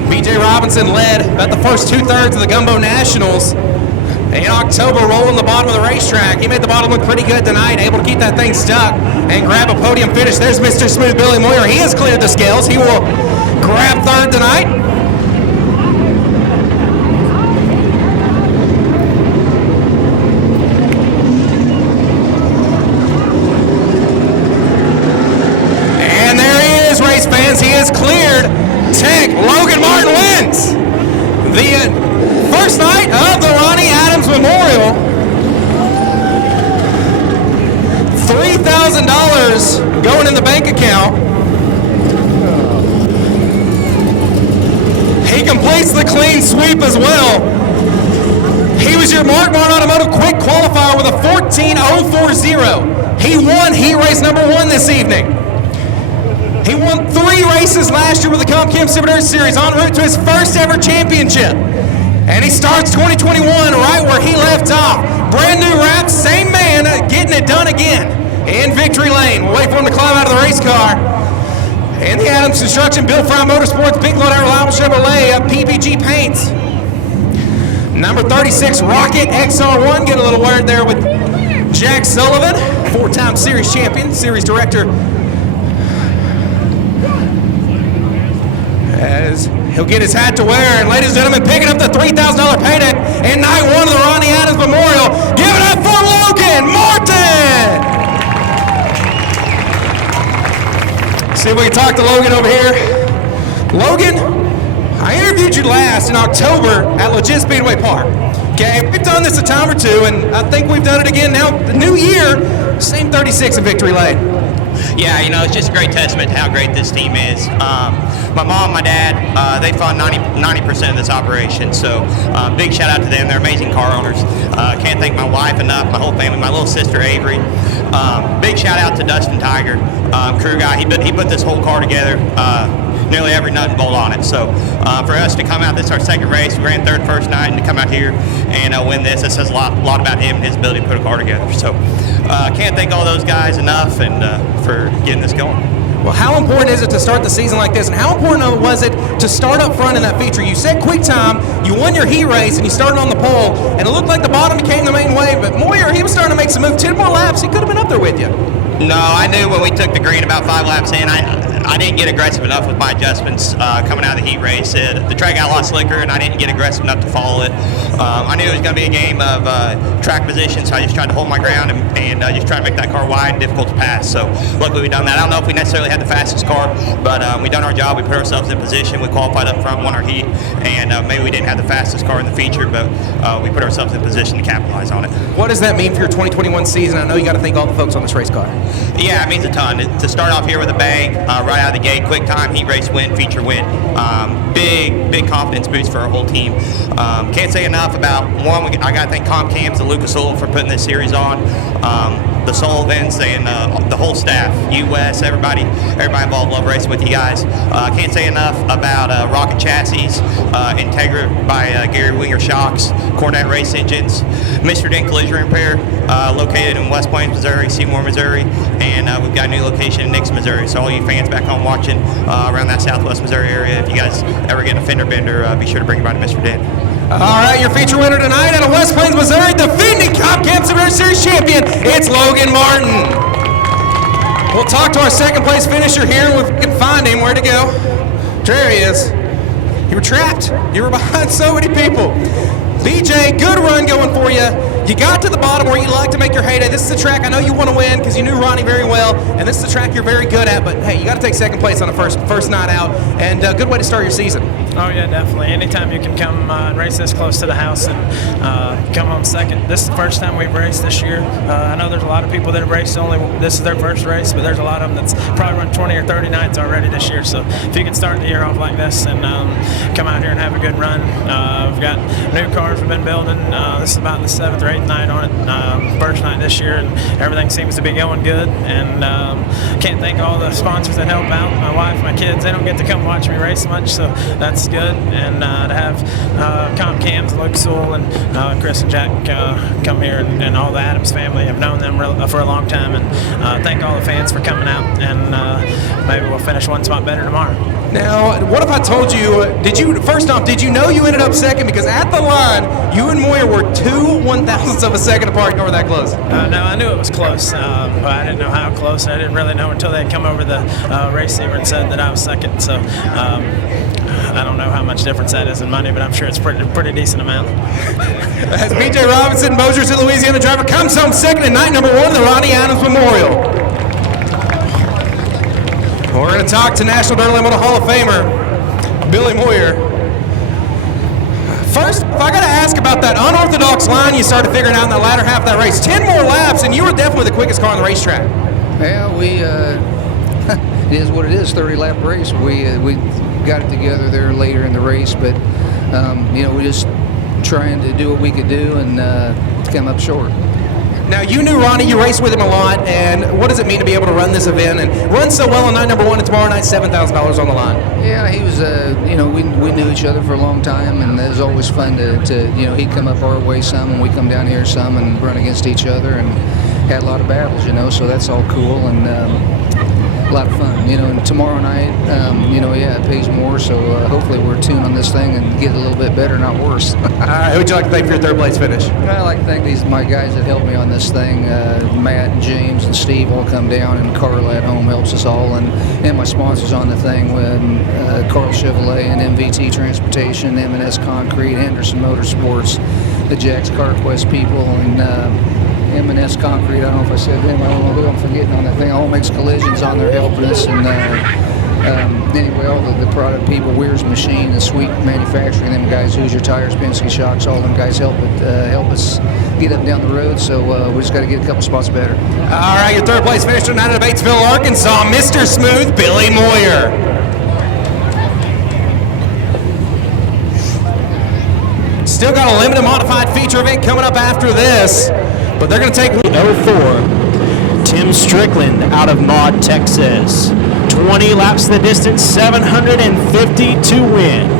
B.J. Robinson led about the first 2/3 of the Gumbo Nationals in October, rolling the bottom of the racetrack. He made the bottom look pretty good tonight, able to keep that thing stuck and grab a podium finish. There's Mr. Smooth Billy Moyer. He has cleared the scales. He will grab third tonight. And there he is, race fans. He is cleared. Tech, Logan Martin wins the first night of the Ronny Adams Memorial. $3,000 going in the bank account. gets the clean sweep as well. He was your Mark Martin Automotive quick qualifier with a 14.040. He won heat race number 1 this evening. He won 3 races last year with the Comp Chem Super Series, en route to his first ever championship. And he starts 2021 right where he left off. Brand new wrap, same man, getting it done again in victory lane. We'll wait for him to climb out of the race car. And the Adams Construction, Bill Fry Motorsports, Big Load Reliable Chevrolet, PPG Paints. Number 36, Rocket XR1. Get a little word there with Jack Sullivan, 4-time series champion, series director. As he'll get his hat to wear, and ladies and gentlemen, picking up the $3,000 payday in night 1 of the Ronny Adams Memorial. Give it up for Logan Martin! See if we can talk to Logan over here. Logan, I interviewed you last in October at Legit Speedway Park. Okay, we've done this a time or two, and I think we've done it again now. The new year, same 36 in victory lane. Yeah, you know, it's just a great testament to how great this team is. My mom, my dad, they fund 90% of this operation, so big shout out to them. They're amazing car owners. Can't thank my wife enough, my whole family, my little sister Avery. Big shout out to Dustin Tiger, crew guy. He put this whole car together. Nearly every nut and bolt on it. So for us to come out, this is our second race. We ran third first night, and to come out here and win this, it says a lot about him and his ability to put a car together. So can't thank all those guys enough and for getting this going. Well, how important is it to start the season like this, and how important was it to start up front in that feature? You set quick time, you won your heat race, and you started on the pole, and it looked like the bottom became the main wave, but Moyer, he was starting to make some moves. 10 more laps, he could have been up there with you. No, I knew when we took the green about 5 laps in, I didn't get aggressive enough with my adjustments coming out of the heat race. The track got a lot slicker, and I didn't get aggressive enough to follow it. I knew it was going to be a game of track position, so I just tried to hold my ground and just try to make that car wide and difficult to pass. So luckily we done that. I don't know if we necessarily had the fastest car, but we done our job. We put ourselves in position. We qualified up front, won our heat, and maybe we didn't have the fastest car in the feature, but we put ourselves in position to capitalize on it. What does that mean for your 2021 season? I know you got to thank all the folks on this race car. Yeah, it means a ton. To start off here with a bang, right out of the gate, quick time, heat race win, feature win. Big confidence boost for our whole team. Can't say enough about, one, I got to thank Comp Cams and Lucas Oil for putting this series on. The Sullivans and the whole staff, US, everybody involved, love racing with you guys. Can't say enough about Rocket Chassis, Integra by Gary Winger Shocks, Cornet Race Engines, Mr. Den Collision Repair, located in West Plains, Missouri, Seymour, Missouri, and we've got a new location in Nixon, Missouri. So all you fans back home watching around that Southwest Missouri area, if you guys ever get a fender bender, be sure to bring it by to Mr. Den. All right, your feature winner tonight out of West Plains, Missouri, defending Comp Chem Super Series champion, it's Logan Martin. We'll talk to our second place finisher here, if we can find him. Where'd he go? There he is. You were trapped. You were behind so many people. BJ, good run going for you. You got to the bottom where you like to make your heyday. This is the track I know you want to win because you knew Ronnie very well, and this is the track you're very good at, but hey, you got to take second place on the first night out, and a good way to start your season. Oh yeah, definitely. Anytime you can come and race this close to the house and come home second. This is the first time we've raced this year. I know there's a lot of people that have raced this is their first race, but there's a lot of them that's probably run 20 or 30 nights already this year. So if you can start the year off like this and come out here and have a good run. We've got new cars we've been building. This is about the 7th or 8th night on it. First night this year, and everything seems to be going good. And can't thank all the sponsors that help out. My wife, my kids, they don't get to come watch me race much, so that's good. And to have Comp Cams, Luke Sewell, and Chris and Jack come here, and all the Adams family. I've known them for a long time, and thank all the fans for coming out, and maybe we'll finish one spot better tomorrow. Now, what if I told you, first off, did you know you ended up second? Because at the line, you and Moyer were 2/1000ths of a second apart, and were that close. No, I knew it was close, but I didn't know how close. I didn't really know until they had come over the race receiver and said that I was second. So I don't know how much difference that is in money, but I'm sure it's pretty decent amount. As B.J. Robinson, Mosier City, Louisiana driver, comes home second in night number 1 of the Ronny Adams Memorial. We're going to talk to National Dirt Late Model Hall of Famer, Billy Moyer. First, if I got to ask about that unorthodox line you started figuring out in the latter half of that race. 10 more laps, and you were definitely the quickest car on the racetrack. Well, it is what it is. 30-lap race. We got it together there later in the race, but we just trying to do what we could do and come up short. Now, you knew Ronnie, you raced with him a lot, and what does it mean to be able to run this event and run so well on night number 1 and tomorrow night, $7,000 on the line? Yeah, he was, we knew each other for a long time, and it was always fun to he'd come up our way some, and we come down here some and run against each other, and had a lot of battles, so that's all cool, and a lot of fun, and tomorrow night, it pays more, so hopefully we're tuned on this thing and get a little bit better, not worse. All right, who would you like to thank for your third place finish? I like to thank my guys that helped me on this thing. Matt and James and Steve all come down, and Carla at home helps us all, and my sponsors on the thing, Carl Chevrolet and MVT Transportation, M&S Concrete, Henderson Motorsports, the Jack's CarQuest people, and M&S Concrete. I don't know if I said them. I don't know who I'm forgetting on that thing. All Makes Collisions on there helping us, and anyway, all the product people, Weir's Machine, the Sweet Manufacturing, them guys, Hoosier Tires, Penske Shocks, all them guys help us get up and down the road, so we just got to get a couple spots better. All right, your third place finisher tonight at Batesville, Arkansas, Mr. Smooth, Billy Moyer. Still got a limited modified feature event coming up after this, but they're going to take 04. Tim Strickland out of Maud, Texas. 20 laps the distance, 750 to win.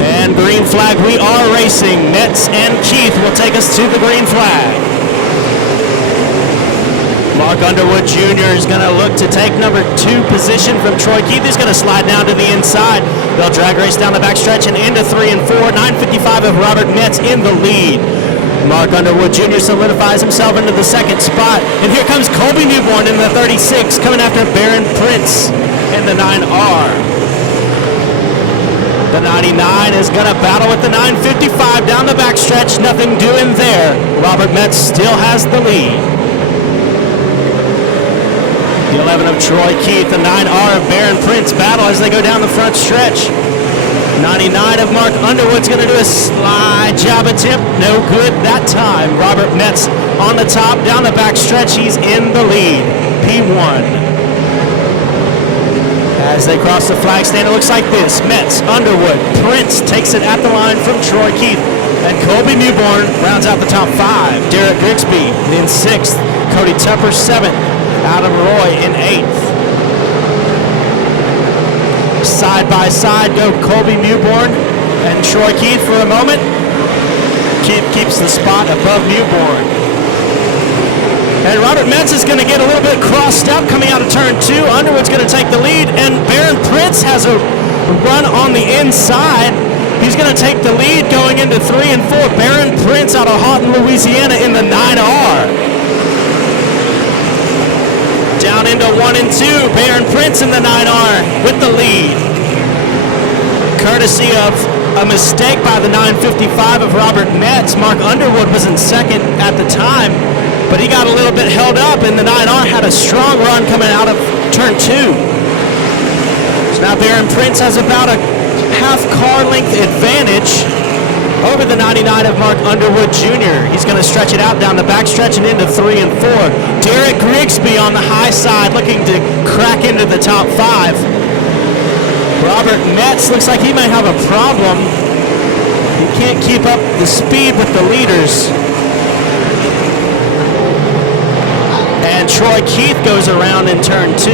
And green flag, we are racing. Metz and Keith will take us to the green flag. Mark Underwood Jr. is going to look to take number 2 position from Troy Keith. He's going to slide down to the inside. They'll drag race down the backstretch and into 3 and 4. 9:55 of Robert Metz in the lead. Mark Underwood Jr. solidifies himself into the second spot. And here comes Colby Newborn in the 36, coming after Baron Prince in the 9R. The 99 is going to battle with the 955 down the backstretch. Nothing doing there. Robert Metz still has the lead. The 11 of Troy Keith, the 9R of Baron Prince battle as they go down the front stretch. 99 of Mark Underwood's going to do a slide job attempt. No good that time. Robert Metz on the top, down the back stretch. He's in the lead. P1. As they cross the flag stand, it looks like this. Metz, Underwood, Prince takes it at the line from Troy Keith. And Colby Newborn rounds out the top 5. Derek Grigsby in 6th. Cody Tupper 7th. Adam Roy in 8th. Side by side go Colby Newborn and Troy Keith for a moment. Keith keeps the spot above Newborn. And Robert Metz is going to get a little bit crossed up coming out of turn 2. Underwood's going to take the lead, and Baron Prince has a run on the inside. He's going to take the lead going into 3 and 4. Baron Prince out of Houghton, Louisiana in the 9R. Down into 1 and 2, Baron Prince in the 9R with the lead. Courtesy of a mistake by the 955 of Robert Metz. Mark Underwood was in 2nd at the time, but he got a little bit held up, and the 9R had a strong run coming out of turn 2. So now Baron Prince has about a half car length advantage over the 99 of Mark Underwood Jr. He's going to stretch it out down the backstretch and into 3 and 4. Derek Grigsby on the high side looking to crack into the top 5. Robert Metz looks like he might have a problem. He can't keep up the speed with the leaders. And Troy Keith goes around in turn 2.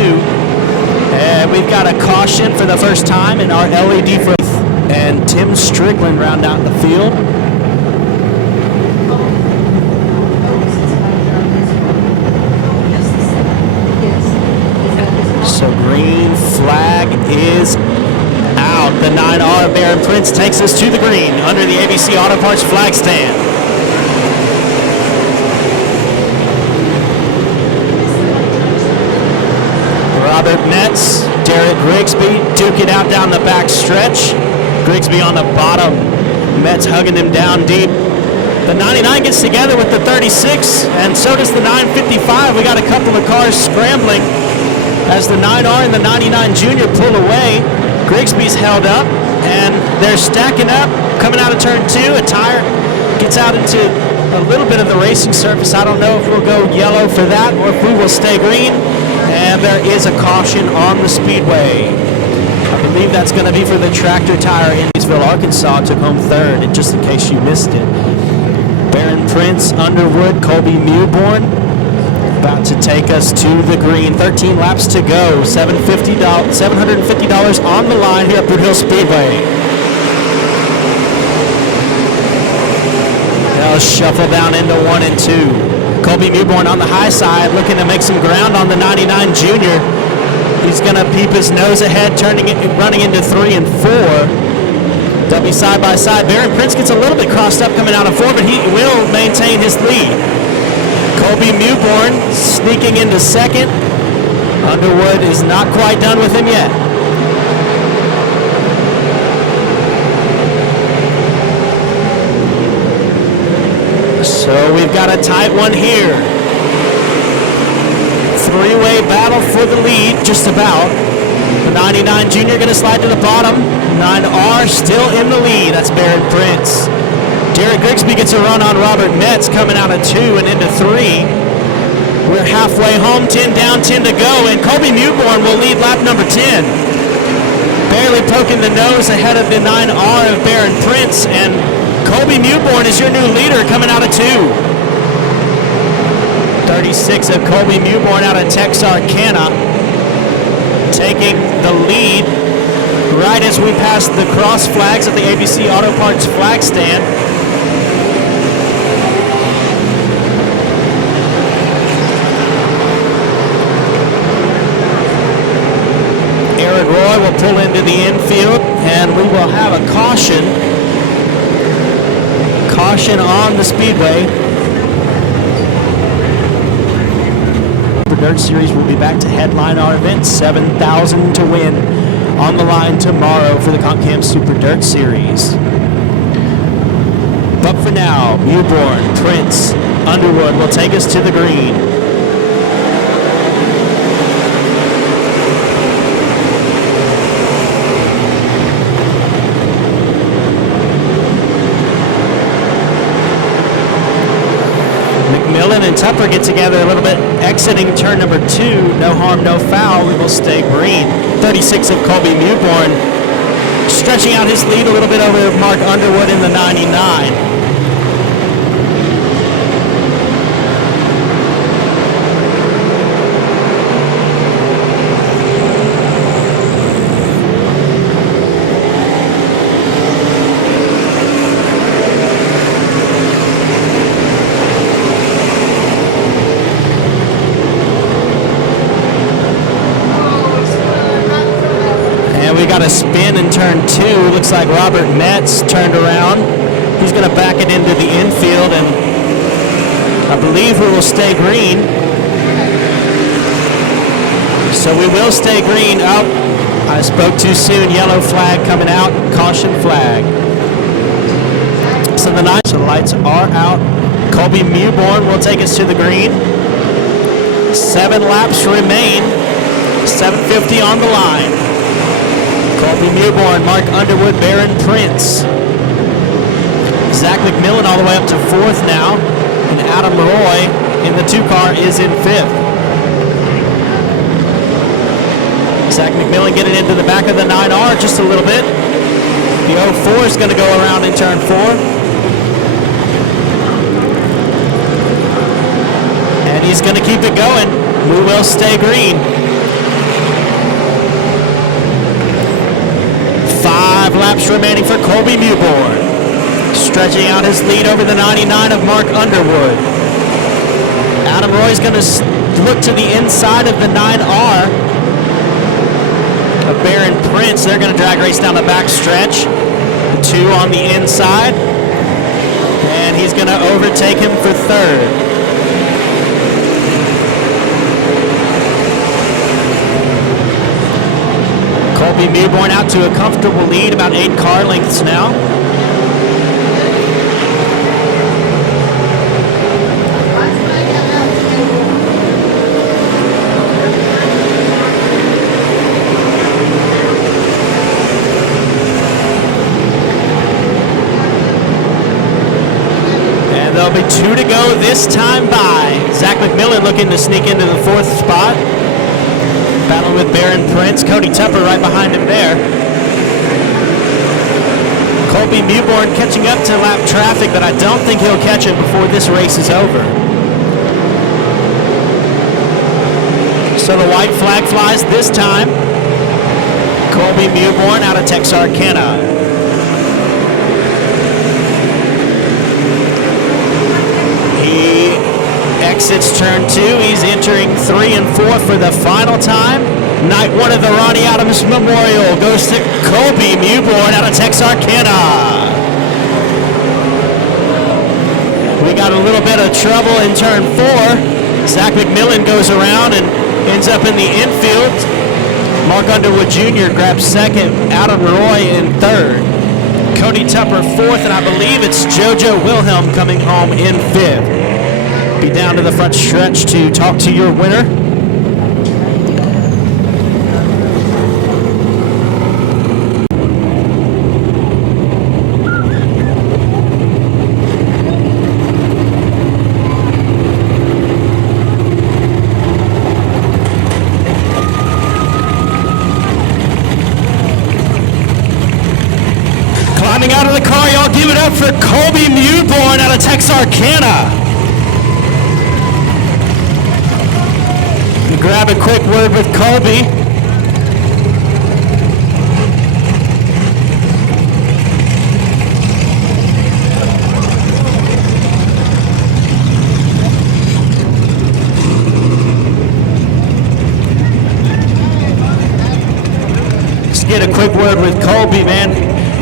And we've got a caution for the first time in our LED for. And Tim Strickland round out the field. So green flag is out. The 9R Baron Prince takes us to the green under the ABC Auto Parts flag stand. Robert Metz, Derek Grigsby duke it out down the back stretch. Grigsby on the bottom, Metz hugging him down deep. The 99 gets together with the 36, and so does the 955. We got a couple of cars scrambling as the 9R and the 99 Junior pull away. Grigsby's held up, and they're stacking up, coming out of turn 2. A tire gets out into a little bit of the racing surface. I don't know if we'll go yellow for that or if we will stay green. And there is a caution on the speedway. I believe that's going to be for the tractor tire. Indiesville, Arkansas took home third, and just in case you missed it. Baron Prince, Underwood, Colby Mewborn about to take us to the green. 13 laps to go. $750 on the line here at Boothill Speedway. They'll shuffle down into 1 and 2. Colby Mewborn on the high side, looking to make some ground on the 99 junior. He's going to peep his nose ahead, running into 3 and 4. They'll be side by side. Baron Prince gets a little bit crossed up coming out of 4, but he will maintain his lead. Colby Mewborn sneaking into 2nd. Underwood is not quite done with him yet. So we've got a tight one here. 3-way battle for the lead, just about. The 99 junior going to slide to the bottom. 9R still in the lead. That's Baron Prince. Derek Grigsby gets a run on Robert Metz coming out of 2 and into 3. We're halfway home, 10 down, 10 to go, and Colby Mewborn will lead lap number 10. Barely poking the nose ahead of the 9R of Baron Prince, and Colby Mewborn is your new leader coming out of 2. 36 of Colby Mewborn out of Texarkana, taking the lead right as we pass the cross flags at the ABC Auto Parts flag stand. Eric Roy will pull into the infield, and we will have a caution. Caution on the speedway. The Dirt Series will be back to headline our event. $7,000 to win on the line tomorrow for the Comcam Super Dirt Series. But for now, Mewborn, Prince, Underwood will take us to the green. And Tupper get together a little bit, exiting turn number 2. No harm, no foul. We will stay green. 36 of Colby Mewborn, stretching out his lead a little bit over Mark Underwood in the 99. Got a spin in turn 2. Looks like Robert Metz turned around. He's going to back it into the infield, and I believe we will stay green. So we will stay green. Oh, I spoke too soon. Yellow flag coming out. Caution flag. So the lights are out. Colby Mewborn will take us to the green. 7 laps remain. 750 on the line. Colby Mewborn, Mark Underwood, Baron Prince. Zach McMillan all the way up to 4th now. And Adam Roy in the 2 car is in 5th. Zach McMillan getting into the back of the 9R just a little bit. The 04 is going to go around in turn 4. And he's going to keep it going. We will stay green. 5 laps remaining for Colby Mewborn, stretching out his lead over the 99 of Mark Underwood. Adam Roy's going to look to the inside of the 9R of Baron Prince. They're going to drag race down the back stretch. 2 on the inside, and he's going to overtake him for 3rd. Colby Mewborn out to a comfortable lead, about 8 car lengths now. Only 2 to go this time by. Zach McMillan looking to sneak into the 4th spot. Battling with Baron Prince. Cody Tupper right behind him there. Colby Mewborn catching up to lap traffic, but I don't think he'll catch it before this race is over. So the white flag flies this time. Colby Mewborn out of Texarkana. He exits turn 2. He's entering 3 and 4 for the final time. Night 1 of the Ronny Adams Memorial goes to Colby Mewborn out of Texarkana. We got a little bit of trouble in turn 4. Zach McMillan goes around and ends up in the infield. Mark Underwood Jr. grabs 2nd. Adam Roy in 3rd. Cody Tupper 4th, and I believe it's JoJo Wilhelm coming home in 5th. Be down to the front stretch to talk to your winner. Climbing out of the car, y'all give it up for Colby Mewborn out of Texarkana. Grab a quick word with Colby. Just get a quick word with Colby, man.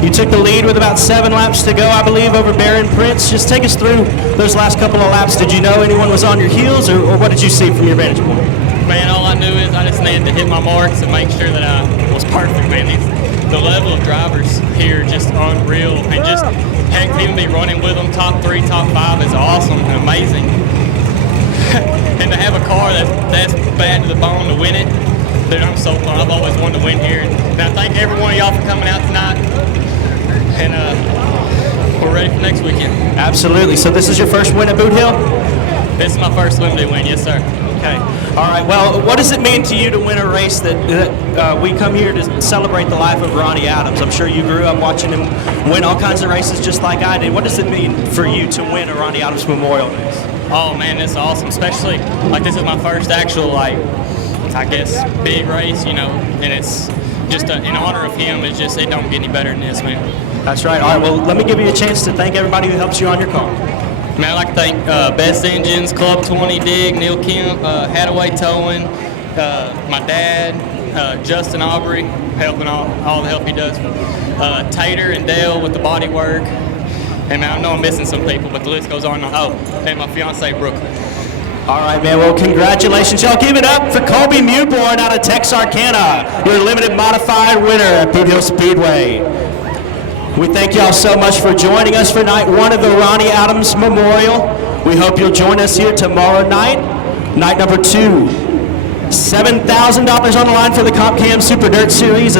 You took the lead with about 7 laps to go, I believe, over Baron Prince. Just take us through those last couple of laps. Did you know anyone was on your heels, or what did you see from your vantage point? Man, all I knew is I just needed to hit my marks and make sure that I was perfect, man. The level of drivers here is just unreal. And just, heck, even be running with them, top 3, top 5 is awesome and amazing. And to have a car that's bad to the bone to win it, dude, I'm so fun. I've always wanted to win here. And I thank every one of y'all for coming out tonight. And we're ready for next weekend. Absolutely. So this is your first win at Boothill? This is my first limited win, yes, sir. Okay. All right. Well, what does it mean to you to win a race that we come here to celebrate the life of Ronny Adams? I'm sure you grew up watching him win all kinds of races just like I did. What does it mean for you to win a Ronny Adams Memorial race? Oh, man, it's awesome. Especially, like, this is my first actual, like, I guess, big race, you know, and it's just in honor of him. It's just, it don't get any better than this, man. That's right. All right, well, let me give you a chance to thank everybody who helps you on your car. Man, I'd like to thank Best Engines, Club 20 Dig, Neil Kemp, Hadaway Towing, my dad, Justin Aubrey, helping all the help he does. Tater and Dale with the body work. And man, I know I'm missing some people, but the list goes on. Oh, and my fiance, Brooklyn. All right, man. Well, congratulations. Y'all give it up for Colby Mewborn out of Texarkana, your limited modified winner at Boothill Speedway. We thank y'all so much for joining us for night 1 of the Ronny Adams Memorial. We hope you'll join us here tomorrow night, night number 2. $7,000 on the line for the Comp Cam Super Dirt Series as